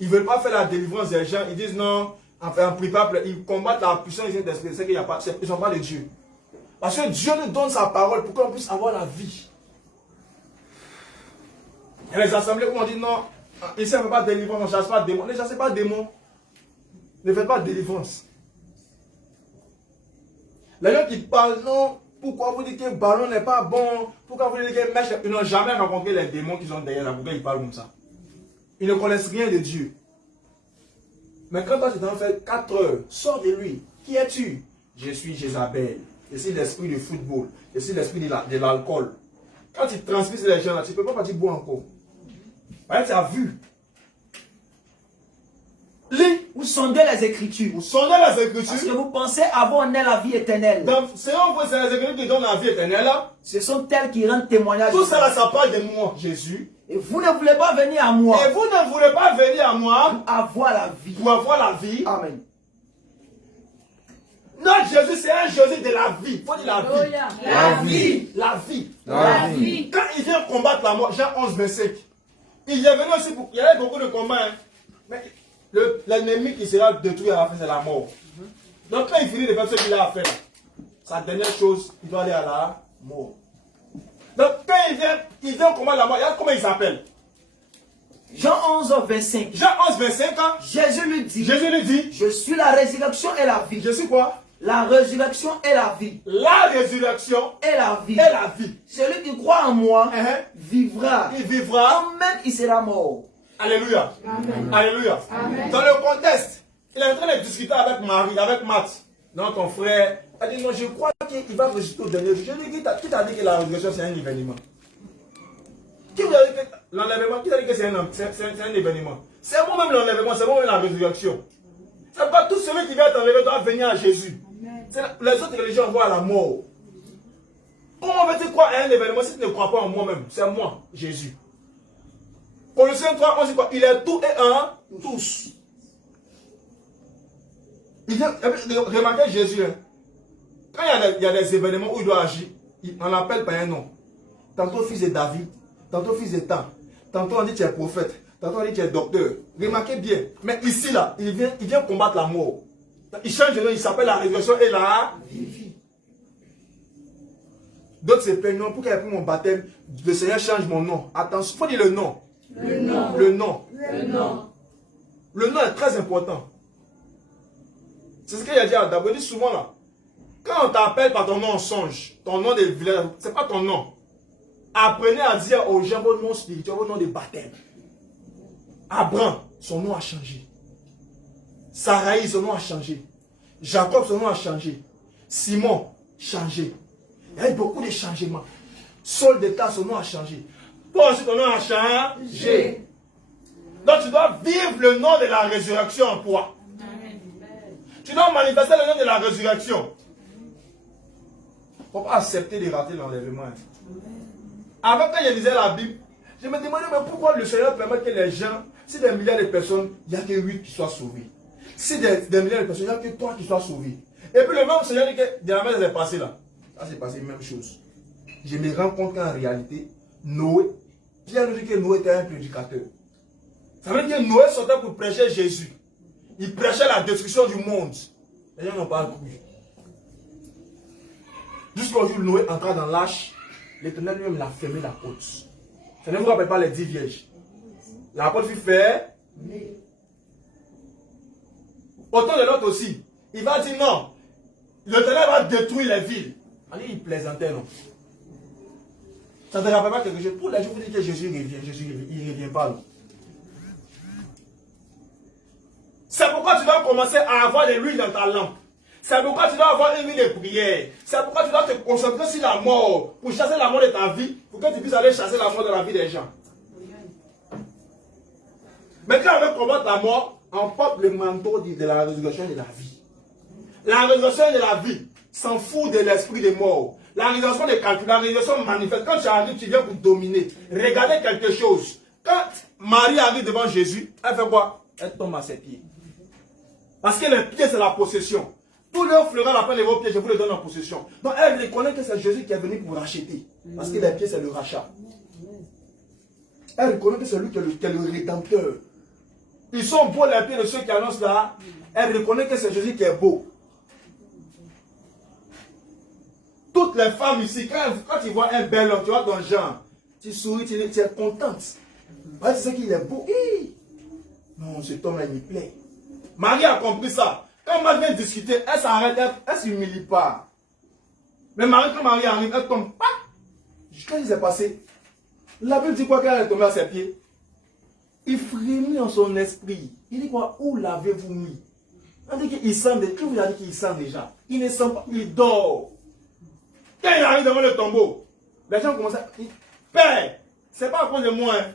Ils ne veulent pas faire la délivrance des gens. Ils disent non, en prie pas, ils combattent la puissance des esprits. C'est qu'il n'y a pas, ils ne sont pas de Dieu. Parce que Dieu nous donne sa parole pour qu'on puisse avoir la vie. Il y a les assemblées où on dit non, ici on ne fait pas de délivrance, on ne chasse pas de démons. Ne chassez pas de démons. Ne faites pas de délivrance. Les gens qui parlent, non, pourquoi vous dites qu'un ballon n'est pas bon? Pourquoi vous dites qu'un mèche? Ils n'ont jamais rencontré les démons qui sont derrière la boucle, ils parlent comme ça. Ils ne connaissent rien de Dieu. Mais quand toi tu t'en fais 4 heures, sors de lui. Qui es-tu? Je suis Jézabel. Je suis l'esprit du football. Je suis l'esprit de l'alcool. Quand tu transmises les gens là, tu ne peux pas partir boire encore. Ouais, tu as vu. Lis. Vous sondez les Écritures. Vous sondez les Parce que Écritures. vous pensez avoir en elles la vie éternelle. Donc, selon vous, c'est les Écritures qui donnent la vie éternelle. Ce sont elles qui rendent témoignage. Tout ça, là, ça parle de moi, Jésus. Et vous ne voulez pas venir à moi Et vous ne voulez pas venir à moi pour avoir la vie. pour avoir la vie. Amen. Notre Jésus, c'est un Jésus de la vie. Il faut dire la vie. La vie. La vie. La vie. Quand il vient combattre la mort, Jean 11, 25, il est venu aussi pour... Il y avait beaucoup de combats. Hein. Mais l'ennemi qui sera détruit à la fin, c'est la mort. Donc quand il finit de faire ce qu'il a à faire, sa dernière chose, il doit aller à la mort. Donc quand il vient combattre la mort, comment il s'appelle? Jean 11, 25. Jean 11, 25 ans. Jésus lui dit, Je suis la résurrection et la vie. Je suis quoi? La résurrection et la vie. La résurrection Et la vie. et la vie. Celui qui croit en moi Uh-huh. vivra. Il vivra. Quand même il sera mort. Alléluia. Amen. Alléluia. Amen. Dans le contexte, il est en train de discuter avec Marie, avec Matt. Non, ton frère. Il dit non, je crois qu'il va ressusciter au dernier jour. Je lui dis, qui t'a dit que la résurrection c'est un événement? Qui vous a dit que l'enlèvement, qui t'a dit que c'est un événement? C'est moi-même l'enlèvement, c'est moi-même la résurrection. C'est pas tout celui qui vient t'enlever doit venir à Jésus. Les autres religions voient la mort. Comment veux-tu croire à un événement si tu ne crois pas en moi-même? C'est moi, Jésus. Colossiens 3, on dit quoi? Il est tout et un, tous. Remarquez Jésus. Hein. Quand il y a des événements où il doit agir, on l'appelle par un nom. Tantôt fils de David, tantôt fils de Tan, tantôt on dit que tu es prophète, tantôt on dit que tu es docteur. Remarquez bien. Mais ici, là, il vient combattre la mort. Il change de nom, il s'appelle la résurrection et la vie. D'autres se plaignent, non, pour qu'il y ait pris mon baptême, le Seigneur change mon nom. Attention, il faut dire le nom. Le nom. Le nom. Le nom. Le nom est très important. C'est ce qu'il a dit à David. Il dit souvent là, quand on t'appelle par ton nom, on songe. Ton nom de village, ce n'est pas ton nom. Apprenez à dire aux gens vos noms spirituels, vos noms de baptême. Abraham, son nom a changé. Sarai, son nom a changé. Jacob, son nom a changé. Simon, changé. Il y a eu beaucoup de changements. Saul de Tarse, son nom a changé. Toi aussi, ton nom a changé. Donc tu dois vivre le nom de la résurrection en toi. Tu dois manifester le nom de la résurrection. Il ne faut pas accepter de rater l'enlèvement. Avant, quand je lisais la Bible, je me demandais mais pourquoi le Seigneur permet que les gens, si des milliards de personnes, il n'y a que 8 qui soient sauvés. Si des milliards de personnes, il n'y a que 3 qui soient sauvés. Et puis le même Seigneur dit que dernièrement, ça s'est passé là. Ça s'est passé la même chose. Je me rends compte qu'en réalité, Noé, Pierre nous dit que Noé était un prédicateur. Ça veut dire que Noé sortait pour prêcher Jésus. Il prêchait la destruction du monde. Les gens n'ont pas cru. Jusqu'au jour où Noé entra dans l'arche, l'Éternel lui-même l'a fermé la porte. Ça ne vous rappelle pas les 10 vierges. La porte fut fermée. Autant de l'autre aussi. Il va dire non. L'Éternel va détruire les villes. Allez, il plaisantait, non. Ça ne te rappelle pas quelque chose. Pour les gens, vous dites que Jésus revient. Jésus il ne revient pas, non. C'est pourquoi tu dois commencer à avoir de l'huile dans ta lampe. C'est pourquoi tu dois avoir une vie de prière. C'est pourquoi tu dois te concentrer sur la mort. Pour chasser la mort de ta vie. Pour que tu puisses aller chasser la mort de la vie des gens. Mais quand on veut combattre la mort, on porte le manteau de la résurrection de la vie. La résurrection de la vie s'en fout de l'esprit de mort. La résurrection des calculs, la résurrection manifeste. Quand tu arrives, tu viens pour dominer. Regardez quelque chose. Quand Marie arrive devant Jésus, elle fait quoi? Elle tombe à ses pieds. Parce que les pieds, c'est la possession. Tous les fleurons à la fin de vos pieds, je vous les donne en possession. Donc elle reconnaît que c'est Jésus qui est venu pour racheter. Parce que les pieds, c'est le rachat. Elle reconnaît que c'est lui qui est le rédempteur. Ils sont beaux les pieds de ceux qui annoncent là. Elle reconnaît que c'est Jésus qui est beau. Toutes les femmes ici, quand tu vois un bel homme, tu vois ton genre, tu souris, tu es contente. Tu sais qu'il est beau. Non, cet homme-là, il me plaît. Marie a compris ça. Quand Marie vient discuter, elle s'arrête, elle ne s'humilie pas. Mais Marie, quand Marie arrive, elle tombe. Qu'est-ce qui s'est passé? La Bible dit quoi qu'elle est tombée à ses pieds? Il frémit en son esprit. Il dit quoi? Où l'avez-vous mis? On dit qu'il sent déjà. Qui vous a dit qu'il sent déjà? Il ne sent pas, il dort. Quand il arrive devant le tombeau, les gens commencent à dire, Père, c'est pas à cause de moi, hein.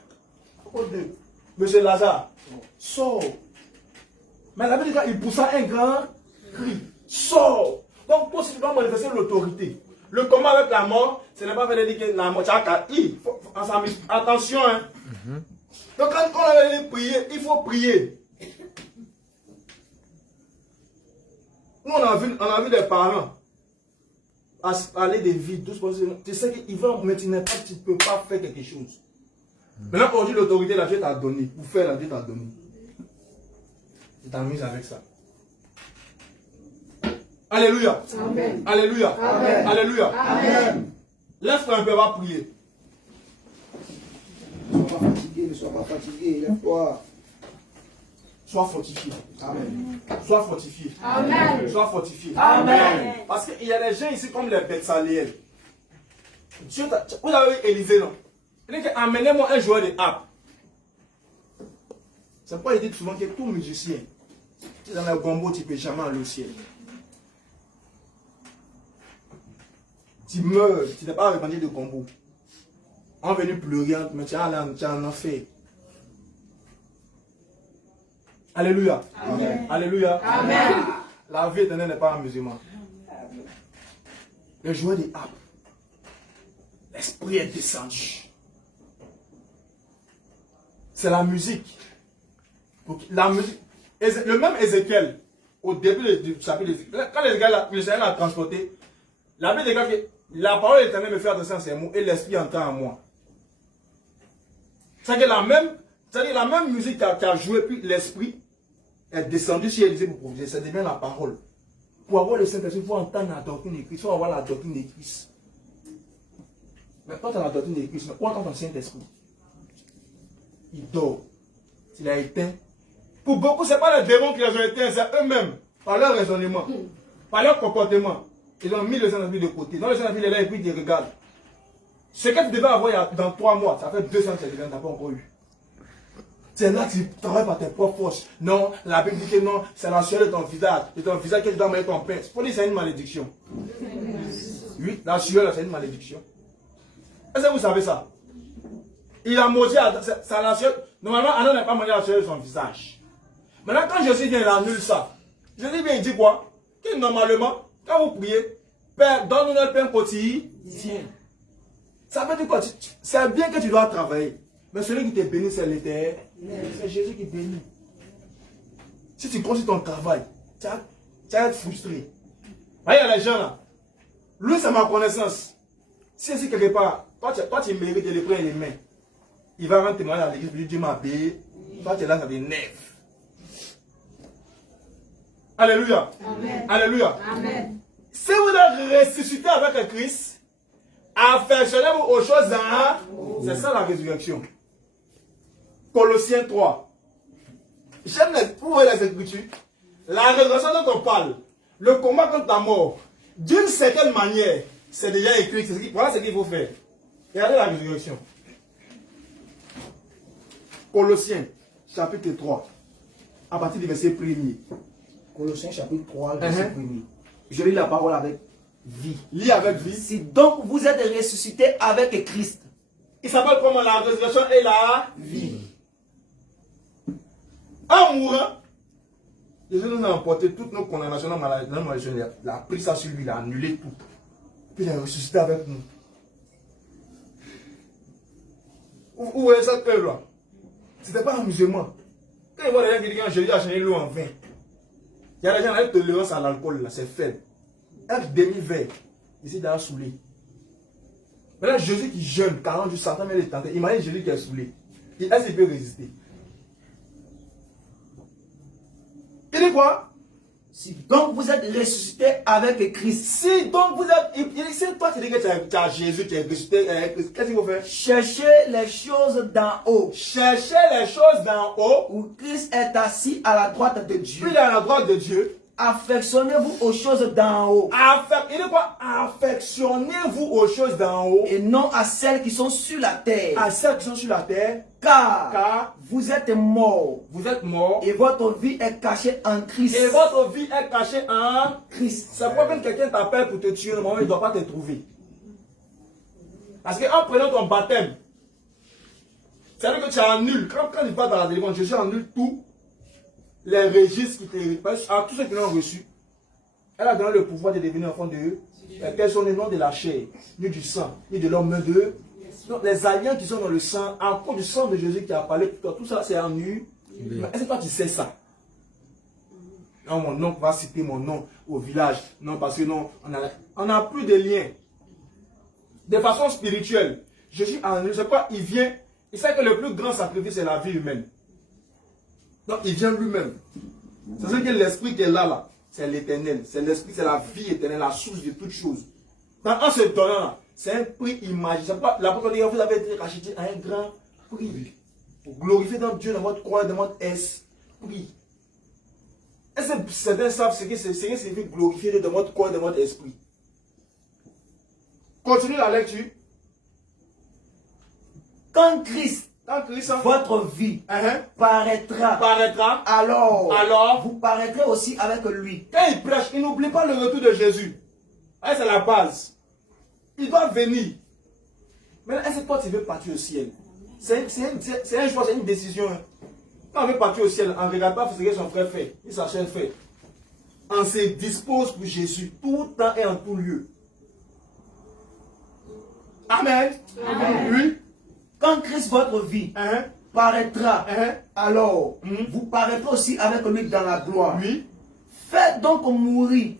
À cause de Monsieur Lazare, sors. Mais la Bible dit qu'il poussa un grand cri. Sors. Donc, toi, si tu dois manifester l'autorité, le combat avec la mort, ce n'est pas fait de dire que la mort, attention, hein. Donc, quand on avait dit prier, il faut prier. Nous, on a vu des parents parler des vies. Tu sais qu'ils vont, mais tu ne peux pas faire quelque chose. Maintenant, aujourd'hui, l'autorité, la Dieu t'a donné. Pour faire, la Dieu t'a donné. Tu t'amuses avec ça. Alléluia. Amen. Alléluia. Amen. Alléluia. Amen. Laisse-toi un peu, va prier. Ne sois pas fatigué, ne sois pas fatigué. Lève-toi. Sois fortifié. Amen. Sois fortifié. Amen. Sois fortifié. Amen. Parce qu'il y a des gens ici comme les Betsaléens. Vous avez vu Élisée, non? Il dit amenez-moi un joueur de harpe. C'est pourquoi il dit souvent que tout musicien, tu es dans le gombo, tu ne peux jamais aller au ciel. Tu meurs, tu n'es pas arrepenti de gombo. On est venu pleurer, mais tu es en enfer. Alléluia. Amen. Alléluia. Amen. La vie éternelle n'est pas un musulman. Le joueur des harpes. L'esprit est descendu. C'est la musique. La musique. Le même Ézéchiel, au début du chapitre, quand le Seigneur l'a transporté, la Bible dit que la parole de l'Éternel me fait attention à ses mots et l'esprit entend en moi. C'est que la même musique qui a joué, puis l'esprit est descendu sur Élisée pour prophétiser. Ça devient la parole. Pour avoir le Saint-Esprit, il faut entendre la doctrine de Christ, il faut avoir la doctrine de Christ. Mais quand tu as la doctrine de Christ, mais où entend ton Saint-Esprit? Il dort. Il a éteint. Pour beaucoup, ce n'est pas les démons qui les ont éteints, c'est eux-mêmes, par leur raisonnement, par leur comportement. Ils ont mis le Saint-Esprit de côté. Donc le Saint-Esprit est là et puis il regarde. Ce que tu devais avoir dans 3 mois, ça fait 2 ans que tu n'as pas encore eu. C'est là que tu travailles par tes propres forces. Non, la Bible dit que non, c'est la sueur de ton visage. De ton visage que tu dois mettre ton pain. C'est pour dire que c'est une malédiction. Oui, la sueur, c'est une malédiction. Est-ce que vous savez ça? Il a maudit, c'est la sueur. Normalement, Adam n'a pas mangé la sueur de son visage. Maintenant, quand Jésus vient, il annule ça. Jésus vient, il dit quoi? Que normalement, quand vous priez, Père, donne-nous notre pain quotidien. Ça veut dire quoi? C'est bien que tu dois travailler. Mais celui qui te bénit, c'est l'Éternel. C'est Jésus qui bénit. Si tu continues ton travail, tu vas être frustré. Il y a les gens là. Lui, c'est ma connaissance. Si c'est quelque part, toi, tu mérites de les prendre les mains. Il va rendre témoignage à l'église, lui Dieu m'a payé. Toi, tu es là, ça t'énerve. Alléluia. Amen. Alléluia. Amen. Si vous êtes ressuscité avec Christ, affectionnez-vous aux choses en... C'est ça la résurrection. Colossiens 3. J'aime vous voyez les Écritures. La résurrection dont on parle, le combat contre la mort, d'une certaine manière, c'est déjà écrit. Voilà ce qu'il faut faire. Regardez la résurrection. Colossiens, chapitre 3, à partir du verset 1er. Colossiens chapitre 3, verset 1er. Je lis la parole avec vie. Lis avec vie. Si donc vous êtes ressuscité avec Christ, Il s'appelle comment la résurrection et la vie. En mourant, Jésus nous a emporté toutes nos condamnations dans la malédiction. Il a pris ça sur lui, il a annulé tout. Puis il a ressuscité avec nous. Vous voyez cette œuvre-là? Ce n'était pas un musulman. Quand il voit des gens qui disent que Jésus a changé l'eau en vin, il y a des gens avec tolérance à l'alcool, c'est faible. Un demi-verre, ici d'ailleurs saoulé. Maintenant, Jésus qui jeûne, 40 jours, Satan vient le tenter. Imagine Jésus qui est saoulé. Est-ce qu'il peut résister? Il dit quoi? si donc vous êtes ressuscité avec Christ, Si donc vous êtes. Il dit, si toi tu dis que tu as Jésus, tu es ressuscité, qu'est-ce qu'il faut faire? cherchez les choses d'en haut, Cherchez les choses d'en haut, où Christ est assis à la droite de Dieu. puis à la droite de Dieu. Affectionnez-vous aux choses d'en haut, Il dit quoi? Affectionnez-vous aux choses d'en haut, et non à celles qui sont sur la terre. à celles qui sont sur la terre, Car vous êtes morts, vous êtes morts, et votre vie est cachée en Christ. et votre vie est cachée en Christ. C'est pourquoi quand quelqu'un t'appelle pour te tuer, normalement il ne doit pas te trouver. Parce qu'en prenant ton baptême, c'est-à-dire que tu annules. Quand il parle dans la délivrance, Jésus annule tout. les registres qui t'héritent. À tous ceux qui l'ont reçu, elle a donné le pouvoir de devenir enfant de eux. Quels sont les noms de la chair, ni du sang, ni de l'homme d'eux. Donc les alliances qui sont dans le sang, à cause du sang de Jésus qui a parlé, tout ça c'est en nu. Est-ce que toi tu sais ça? Non, mon oncle va citer mon nom au village. Non, parce que non, on n'a plus de lien. De façon spirituelle. Jésus, je ne sais pas, il vient. Il sait que le plus grand sacrifice, c'est la vie humaine. Donc, il vient lui-même. C'est ce que l'esprit qui est là. C'est l'éternel. C'est l'esprit, c'est la vie éternelle, la source de toutes choses. Donc, en se donnant là, c'est un prix imaginaire. L'apôtre dit, vous avez été racheté à un grand prix. Pour glorifier dans Dieu, dans votre croix, dans votre esprit. Est-ce que certains savent ce que signifie glorifier dans votre corps et dans votre esprit? Continue la lecture. Quand Christ, hein, votre vie, paraîtra, alors vous paraîtrez aussi avec lui. Quand il prêche, il n'oublie pas le retour de Jésus. C'est la base. Il doit venir. Mais est-ce que toi tu veux partir au ciel? C'est un choix, c'est une décision. Quand on veut partir au ciel, on ne regarde pas ce que son frère fait, ni sa chaîne fait. On se dispose pour Jésus, tout temps et en tout lieu. Amen. Amen. Oui. Quand Christ, votre vie, paraîtra, alors vous paraîtrez aussi avec lui dans la gloire. Oui. Faites donc mourir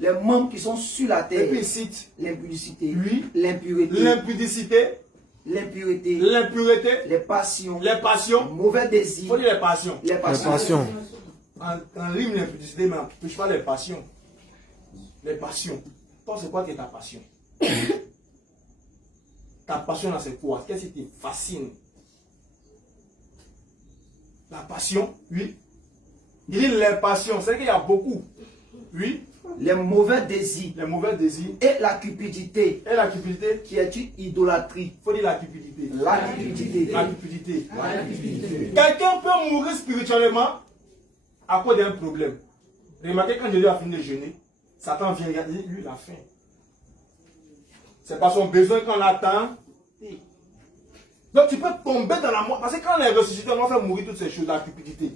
les membres qui sont sur la terre. Et puis il cite l'impudicité, oui. l'impurité, l'impureté, les passions, mauvais désirs. Il faut dire les passions. Les passions. En rime l'impudicité, mais on ne touche pas les passions. Les passions. Toi, c'est quoi qui est ta passion? Ta passion, là, c'est quoi? Qu'est-ce qui te fascine? La passion, oui. Il dit les passions, c'est qu'il y a beaucoup. Oui. Les mauvais désirs. Les mauvais désirs. Et la cupidité. Et la cupidité. Qui est une idolâtrie. Il faut dire la cupidité. La cupidité. La cupidité. La cupidité. Quelqu'un peut mourir spirituellement à cause d'un problème. Remarquez quand Jésus a fini de jeûner, Satan vient regarder, lui il a faim. C'est pas son besoin qu'on l'attend. Donc tu peux tomber dans la mort. Parce que quand on est ressuscité, on va faire mourir toutes ces choses, la cupidité.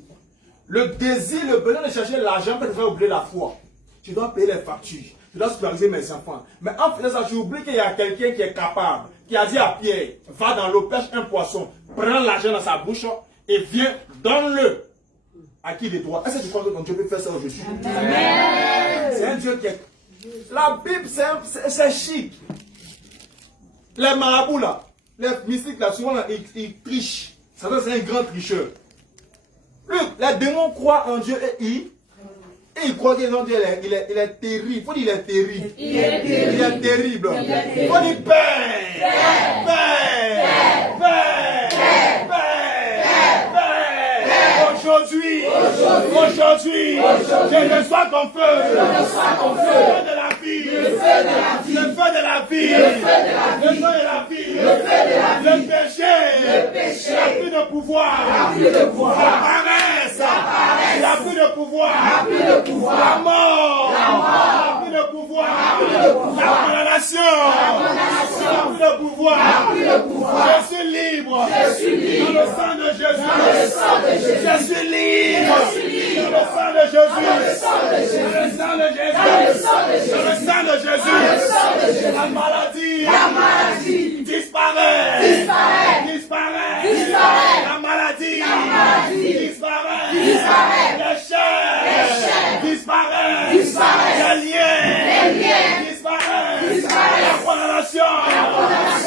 Le désir, le besoin de chercher l'argent peut te faire oublier la foi. Tu dois payer les factures. Tu dois superviser mes enfants. Mais en faisant ça, tu oublies qu'il y a quelqu'un qui est capable, qui a dit à Pierre, va dans l'eau, pêche un poisson, prends l'argent dans sa bouche et viens, donne-le. À qui de toi? Est-ce que tu crois que ton Dieu peut faire ça aujourd'hui? C'est un Dieu qui est... La Bible, c'est chic. Les marabouts là, les mystiques là, souvent là, ils trichent. Ça veut dire c'est un grand tricheur. Les démons croient en Dieu et ils croient que non, Dieu il est terrible. Il faut dire il est terrible. Il est terrible. Il faut dire Père. Aujourd'hui, je reçois ton feu. Le feu de la vie. Le feu de la vie. Le péché. Il n'a plus de pouvoir. La paresse. Il n'a plus de pouvoir. La mort. Il n'a plus de pouvoir. La condamnation. Il n'a plus de pouvoir. Je suis libre. Dans le sang de Jésus. Je suis libre. Dans le sang de Jésus. Dans le sang de Jésus. La maladie disparaît. La maladie disparaît. Les chaînes disparaissent. Les liens disparaissent. La condamnation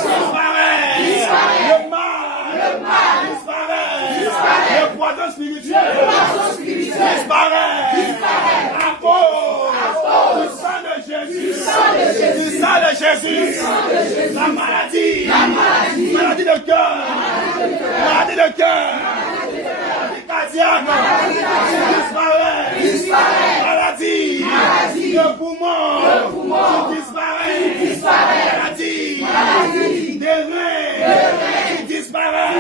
disparaît. Le mal disparaît. Le poison spirituel disparaît. À cause du sang de Jésus. Du sang de Jésus. La maladie de cœur. Maladie cardiaque. Disparaît. Maladie de poumon. Disparaît. Maladie des reins. Disparaît.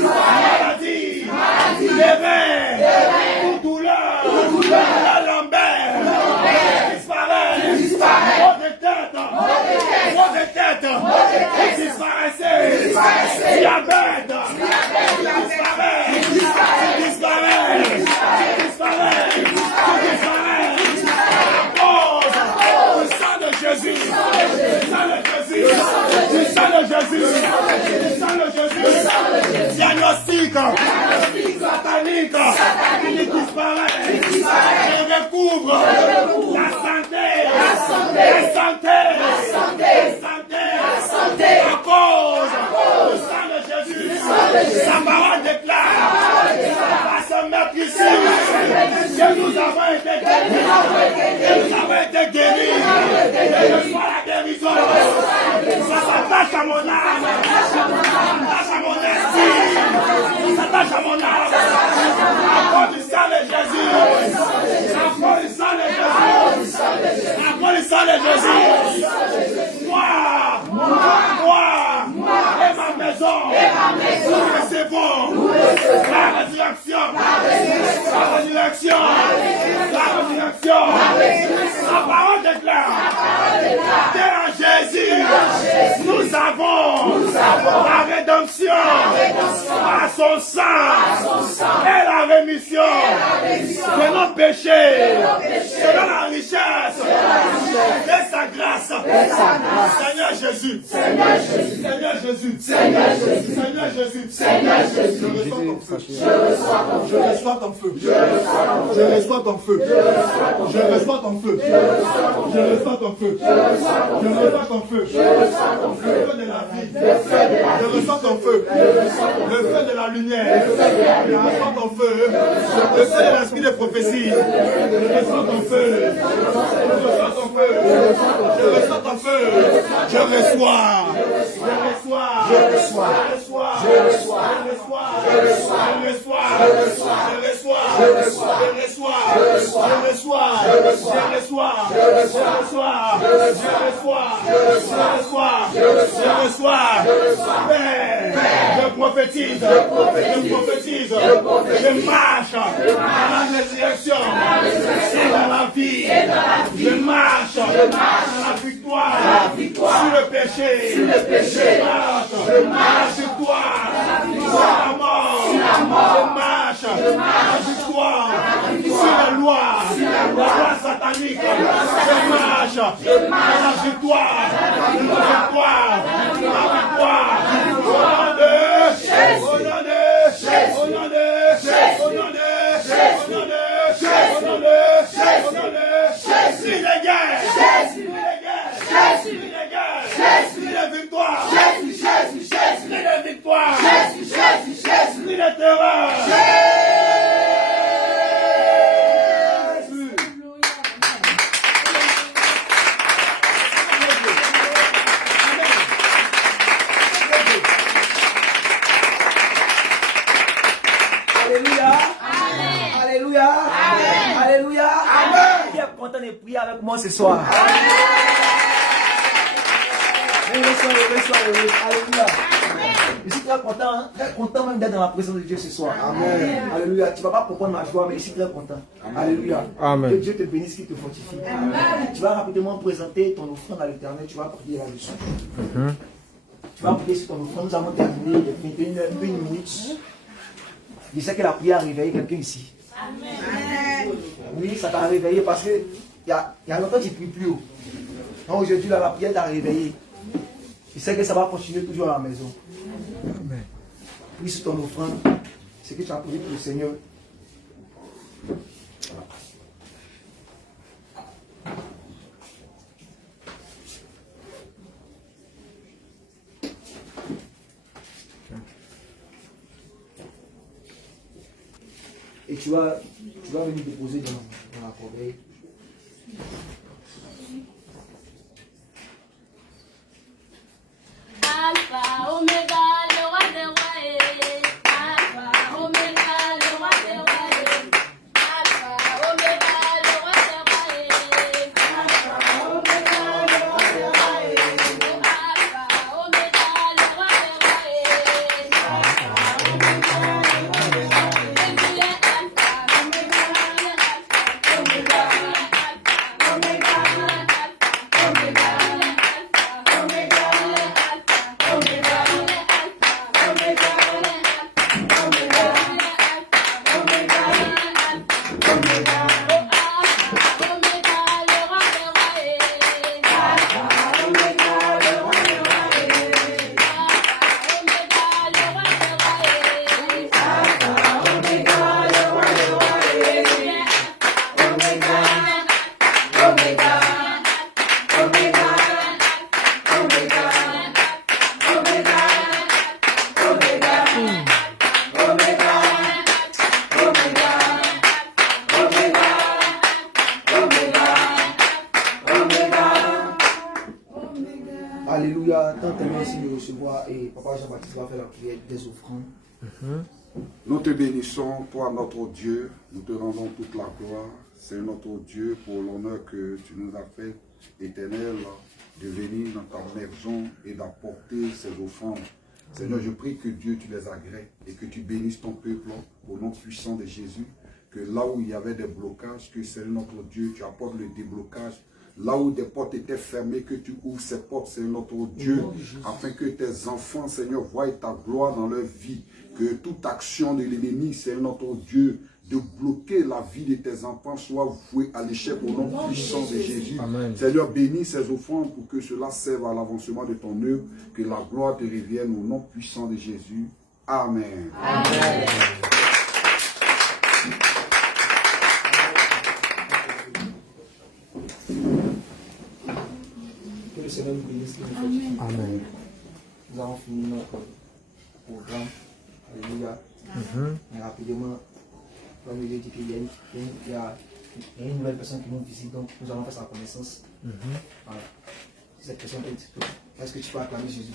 Maladie des reins. Pour douleur. La lombaire. Disparaît. Maux de tête. Disparaissez. Diabète. Disparaît. À cause du sang de Jésus, sa parole déclare à ce maître ici que nous avons été guéris. Et je sois la guérison. Ça s'attache à mon âme, ça s'attache à mon esprit, ça s'attache à mon âme. À cause du sang de Jésus, à cause du sang de Jésus, à cause du sang de Jésus. Moi et ma maison, nous recevons la résurrection, la parole déclare que en Jésus, nous avons la rédemption par son sang et la rémission de nos péchés, selon la richesse de sa grâce. Seigneur Jésus, Seigneur Jésus, Seigneur Jésus, Seigneur Jésus, Seigneur Jésus, je reçois ton feu, je reçois ton feu, je reçois ton feu, je reçois ton feu, je reçois ton feu, je reçois ton feu, le feu de la vie, je reçois ton feu, le feu de la lumière, je reçois ton feu, le feu de l'esprit de prophétie, je reçois ton feu, je reçois ton feu, je reçois ton feu, je reçois. Je prophétise, je marche dans la résurrection et dans la vie, je marche dans la victoire sur le péché, je marche sur toi, sur la mort, je marche dans la victoire sur la loi satanique, je marche dans la victoire, De prier avec moi ce soir. Alléluia. Je suis très content même d'être dans la présence de Dieu ce soir. Amen. Alléluia. Tu ne vas pas comprendre ma joie, mais je suis très content. Alléluia. Amen. Que Dieu te bénisse, qu'il te fortifie. Amen. Tu vas rapidement présenter ton offrande à l'Éternel. Tu vas prier là-dessus. Tu vas prier sur ton offrande. Nous avons terminé il y a 21 minutes. Je sais que la prière a réveillé quelqu'un ici. Amen. Oui, ça t'a réveillé parce que il y a longtemps que tu ne pries plus haut. Donc aujourd'hui, la prière t'a réveillé. Je sais que ça va continuer toujours à la maison. Amen. Prie sur ton offrande. C'est que tu as prié pour le Seigneur. Et tu vas venir déposer dans la corbeille. Alpha, Omega, le roi des rois. Alpha, Omega, le roi des rois. Alpha, Omega, le roi des rois. Alpha, Omega, le roi des rois. Alpha, Omega, le roi des rois. Alpha, Omega, le roi des rois. temps terminé aussi de recevoir et Papa Jean-Baptiste va faire la prière des offrandes. Nous te bénissons, toi notre Dieu, nous te rendons toute la gloire. C'est notre Dieu pour l'honneur que tu nous as fait, éternel, de venir dans ta maison et d'apporter ces offrandes. Seigneur, je prie que Dieu, tu les agrées et que tu bénisses ton peuple au nom puissant de Jésus. Que là où il y avait des blocages, que Seigneur notre Dieu, tu apportes le déblocage. Là où des portes étaient fermées, que tu ouvres ces portes, Seigneur notre Dieu, afin que tes enfants, Seigneur, voient ta gloire dans leur vie. Que toute action de l'ennemi, Seigneur notre Dieu, de bloquer la vie de tes enfants soit vouée à l'échec au nom puissant de Jésus. Amen. Seigneur, bénis ces offrandes pour que cela serve à l'avancement de ton œuvre, que la gloire te revienne au nom puissant de Jésus. Amen. Amen. Que le Seigneur nous bénisse. Amen. Nous avons fini notre programme. Alléluia. Mais rapidement, comme je l'ai dit, il y a une nouvelle personne qui nous visite, donc nous allons faire sa connaissance. Voilà. Si cette personne est-ce que tu peux acclamer Jésus?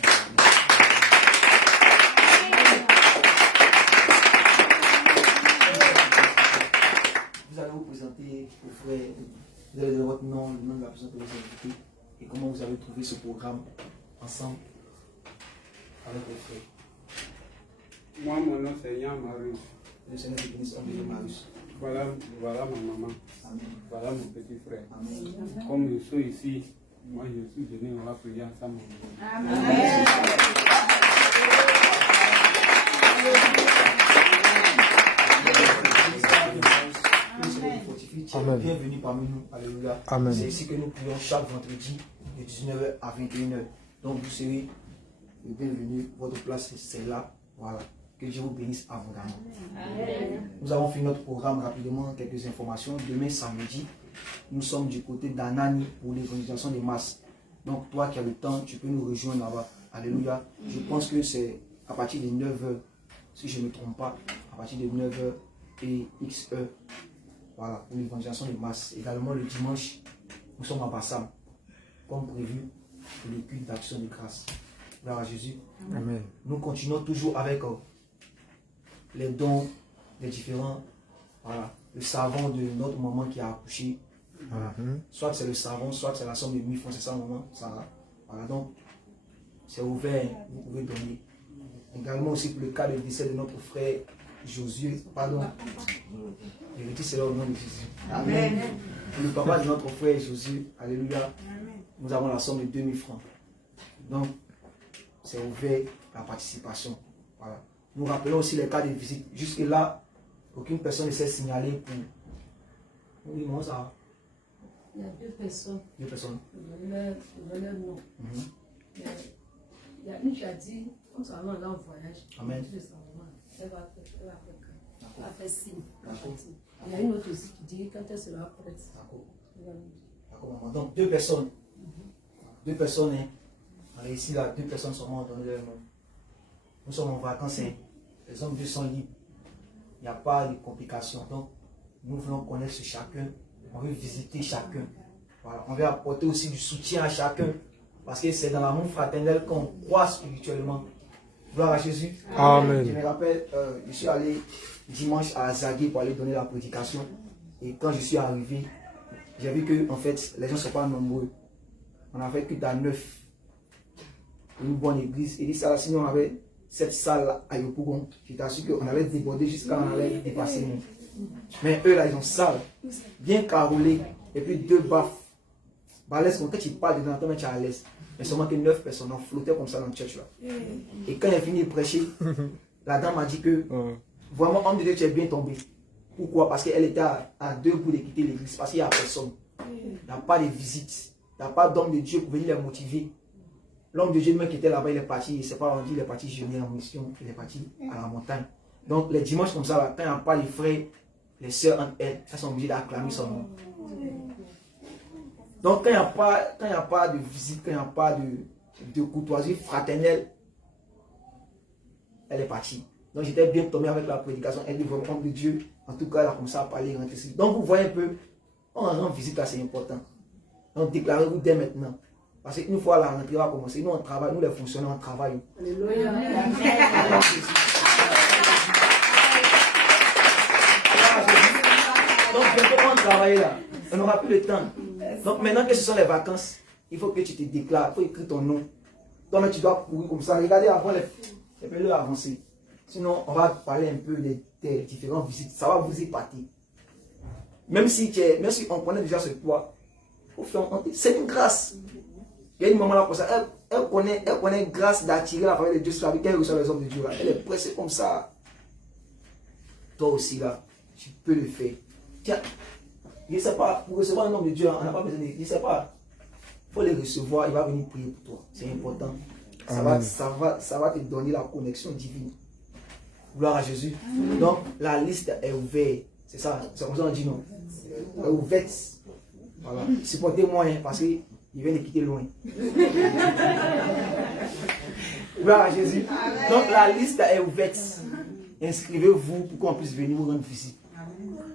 Vous allez vous présenter au frère, vous allez donner votre nom, le nom de la personne que vous avez invitée et comment vous avez trouvé ce programme ensemble avec vos frères. Moi, mon nom c'est Yann Marius. Le Seigneur te bénisse, homme de Marius. Voilà ma maman. Amen. Voilà mon petit frère. Amen. Comme je suis ici, moi je suis venu, on va prier ensemble. Amen. Bienvenue parmi nous. Alléluia. Amen. C'est ici que nous prions chaque vendredi de 19h à 21h. Donc vous serez le bienvenu. Votre place c'est là. Voilà. Que Dieu vous bénisse abondamment. Nous avons fait notre programme rapidement, quelques informations. Demain samedi, nous sommes du côté d'Anani pour l'évangélisation des masses. Donc toi qui as le temps, tu peux nous rejoindre là-bas. Alléluia. Je pense que c'est à partir de 9h, si je ne me trompe pas, à partir de 9h et XE. Voilà, pour l'évangélisation des masses. Également le dimanche, nous sommes à Bassam, comme prévu pour le culte d'action de grâce. Gloire à Jésus. Amen. Nous continuons toujours avec les dons des différents, voilà, le savon de notre maman qui a accouché. Voilà. Soit c'est le savon, soit c'est la somme de 1000 francs, c'est ça maman, Sarah. Voilà, donc c'est ouvert, vous pouvez donner. Également aussi pour le cas de décès de notre frère Josué, pardon. Je le dis c'est au nom de Jésus. Amen. Pour le papa de notre frère Josué, alléluia, nous avons la somme de 2000 francs. Donc, c'est ouvert la participation. Voilà. Nous rappelons aussi les cas de visite. Jusque-là, aucune personne ne s'est signalée pour. Oui, moi ça va. Il y a deux personnes. Deux personnes. Leur nom. Il y a une qui a dit, comme ça va aller en voyage. Amen. Elle va faire signe. D'accord. Il y a une autre aussi qui dit quand elle sera prête. D'accord. D'accord, maman. Donc, deux personnes. Deux personnes, hein. Alors ici, là, deux personnes sont mortes dans leur nom. Nous sommes en vacances, hein. Les hommes 2 sont libres. Il n'y a pas de complications. Donc, nous voulons connaître chacun. On veut visiter chacun. Voilà. On veut apporter aussi du soutien à chacun. Parce que c'est dans l'amour fraternel qu'on croit spirituellement. Gloire à Jésus. Amen. Je me rappelle, je suis allé dimanche à Zagué pour aller donner la prédication. Et quand je suis arrivé, j'ai vu que en fait, les gens ne sont pas nombreux. On n'a fait que dans 9. Une bonne église. Et dit ça, sinon on avait cette salle à Yopougon. Je t'assure qu'on avait débordé jusqu'à on allait dépasser nous. Mais eux là, ils ont salle, bien carrelée, et puis 2 baffes. Balèze, quand tu parles dedans, toi tu es à l'aise. Mais seulement que 9 personnes, on flottait comme ça dans le church là. Et quand il a fini de prêcher, la dame m'a dit que vraiment, homme de Dieu, tu es bien tombé. Pourquoi? Parce qu'elle était à 2 bouts de quitter l'église. Parce qu'il n'y a personne. Il n'y a pas de visite. Il n'y a pas d'homme de Dieu pour venir les motiver. L'homme de Dieu même qui était là-bas, il est parti, il ne s'est pas rendu, il est parti jeûner en mission, il est parti à la montagne. Donc les dimanches comme ça, là, quand il n'y a pas les frères, les sœurs entre elles, elles sont obligées d'acclamer son nom. Donc quand il n'y a pas de visite, quand il n'y a pas de courtoisie fraternelle, elle est partie. Donc j'étais bien tombé avec la prédication, elle dit vraiment homme de Dieu, en tout cas là comme ça, parler, rentrer ici. Donc vous voyez un peu, on rend visite là, c'est important. Donc déclarez-vous dès maintenant. Parce qu'une fois la rentrée va commencer, nous on travaille, nous les fonctionnaires on travaille. Alléluia. Donc bientôt on va travailler là, on n'aura plus le temps. Donc maintenant que ce sont les vacances, il faut que tu te déclares, il faut écrire ton nom. Donc tu dois courir comme ça, regardez avant les périodes avancées. Sinon on va parler un peu des différentes visites, ça va vous épater. Même si on connaît déjà ce poids, c'est une grâce. Il y a une maman là comme ça, elle connaît grâce d'attirer la famille de Dieu sur la vie, qu'elle reçoit les hommes de Dieu là. Elle est pressée comme ça. Toi aussi là, tu peux le faire. Tiens, je ne sais pas, pour recevoir un homme de Dieu, on n'a pas besoin de. Je ne sais pas. Il faut les recevoir, il va venir prier pour toi. C'est important. Ça va te donner la connexion divine. Gloire à Jésus. Donc, la liste est ouverte. C'est ça, c'est comme ça qu'on dit non. Elle est ouverte. Voilà. Supportez-moi, hein, parce qu'il vient de quitter loin. Gloire à Jésus. Donc, la liste est ouverte. Inscrivez-vous pour qu'on puisse venir vous rendre visite.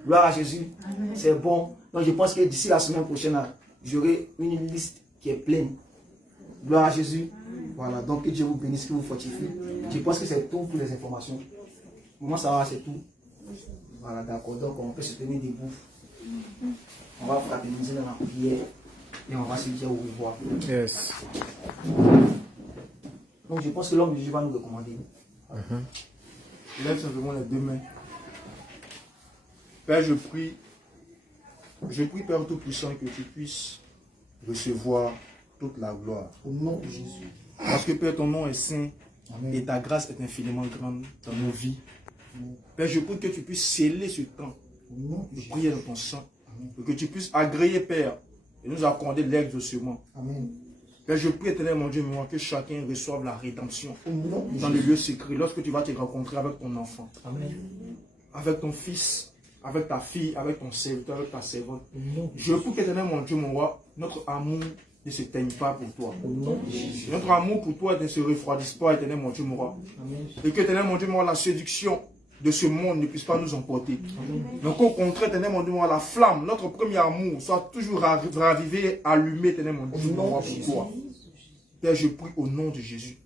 Gloire à Jésus. C'est bon. Donc, je pense que d'ici la semaine prochaine, j'aurai une liste qui est pleine. Gloire à Jésus. Voilà. Donc, que Dieu vous bénisse, que vous fortifie. Je pense que c'est tout pour les informations. Comment ça va, c'est tout. Voilà, d'accord. Donc, on peut se tenir debout. On va fraterniser dans la prière. Et on va se dire au revoir. Yes. Donc, je pense que l'homme de Dieu va nous recommander. Lève simplement les deux mains. Père, je prie, Père Tout-Puissant, que tu puisses recevoir toute la gloire. Au nom de Jésus. Parce que Père, ton nom est saint. Amen. Et ta grâce est infiniment grande dans nos vies. Père, je prie que tu puisses sceller ce temps de prier dans ton sang. Et que tu puisses agréer, Père, et nous accorder l'exaucement. Amen. Père, je prie, éternel mon Dieu, que chacun reçoive la rédemption Au nom de dans le Jésus. lieu secret, lorsque tu vas te rencontrer avec ton enfant, Amen. avec ton fils, avec ta fille, avec ton serviteur, avec ta servante. Au nom de Je prie qu'éternel mon Dieu, mon roi, notre amour ne se teigne pas pour toi. Au nom de Jésus. Notre amour pour toi ne se refroidisse pas, éternel mon Dieu, mon roi. Amen. Et que, éternel mon Dieu, mon roi, la séduction de ce monde ne puisse pas nous emporter. Donc au contraire, éternel mon Dieu, mon roi, la flamme, notre premier amour, soit toujours ravivé, allumé, éternel mon Dieu, mon roi, pour toi. Père, je prie au nom de Jésus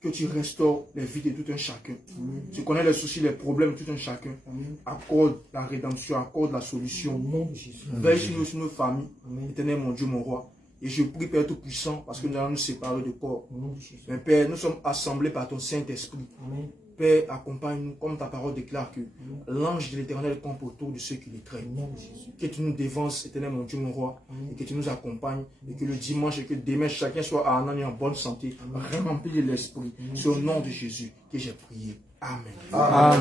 que tu restaures les vies de tout un chacun. Tu connais les soucis, les problèmes de tout un chacun. Accorde la rédemption, accorde la solution. Au nom de Jésus. Veille sur nos familles, éternel mon Dieu, mon roi. Et je prie, Père Tout-Puissant, parce que nous allons nous séparer de corps. Au nom de Jésus. Mais Père, nous sommes assemblés par ton Saint-Esprit. Amen. Père, accompagne-nous, comme ta parole déclare que l'ange de l'Éternel campe autour de ceux qui les craignent. Au nom de Jésus. Que tu nous dévances, éternel mon Dieu, mon roi, et que tu nous accompagnes, et que le dimanche et que demain, chacun soit à un an et en bonne santé, rempli de l'Esprit. C'est au nom de Jésus que j'ai prié. Amen. Amen.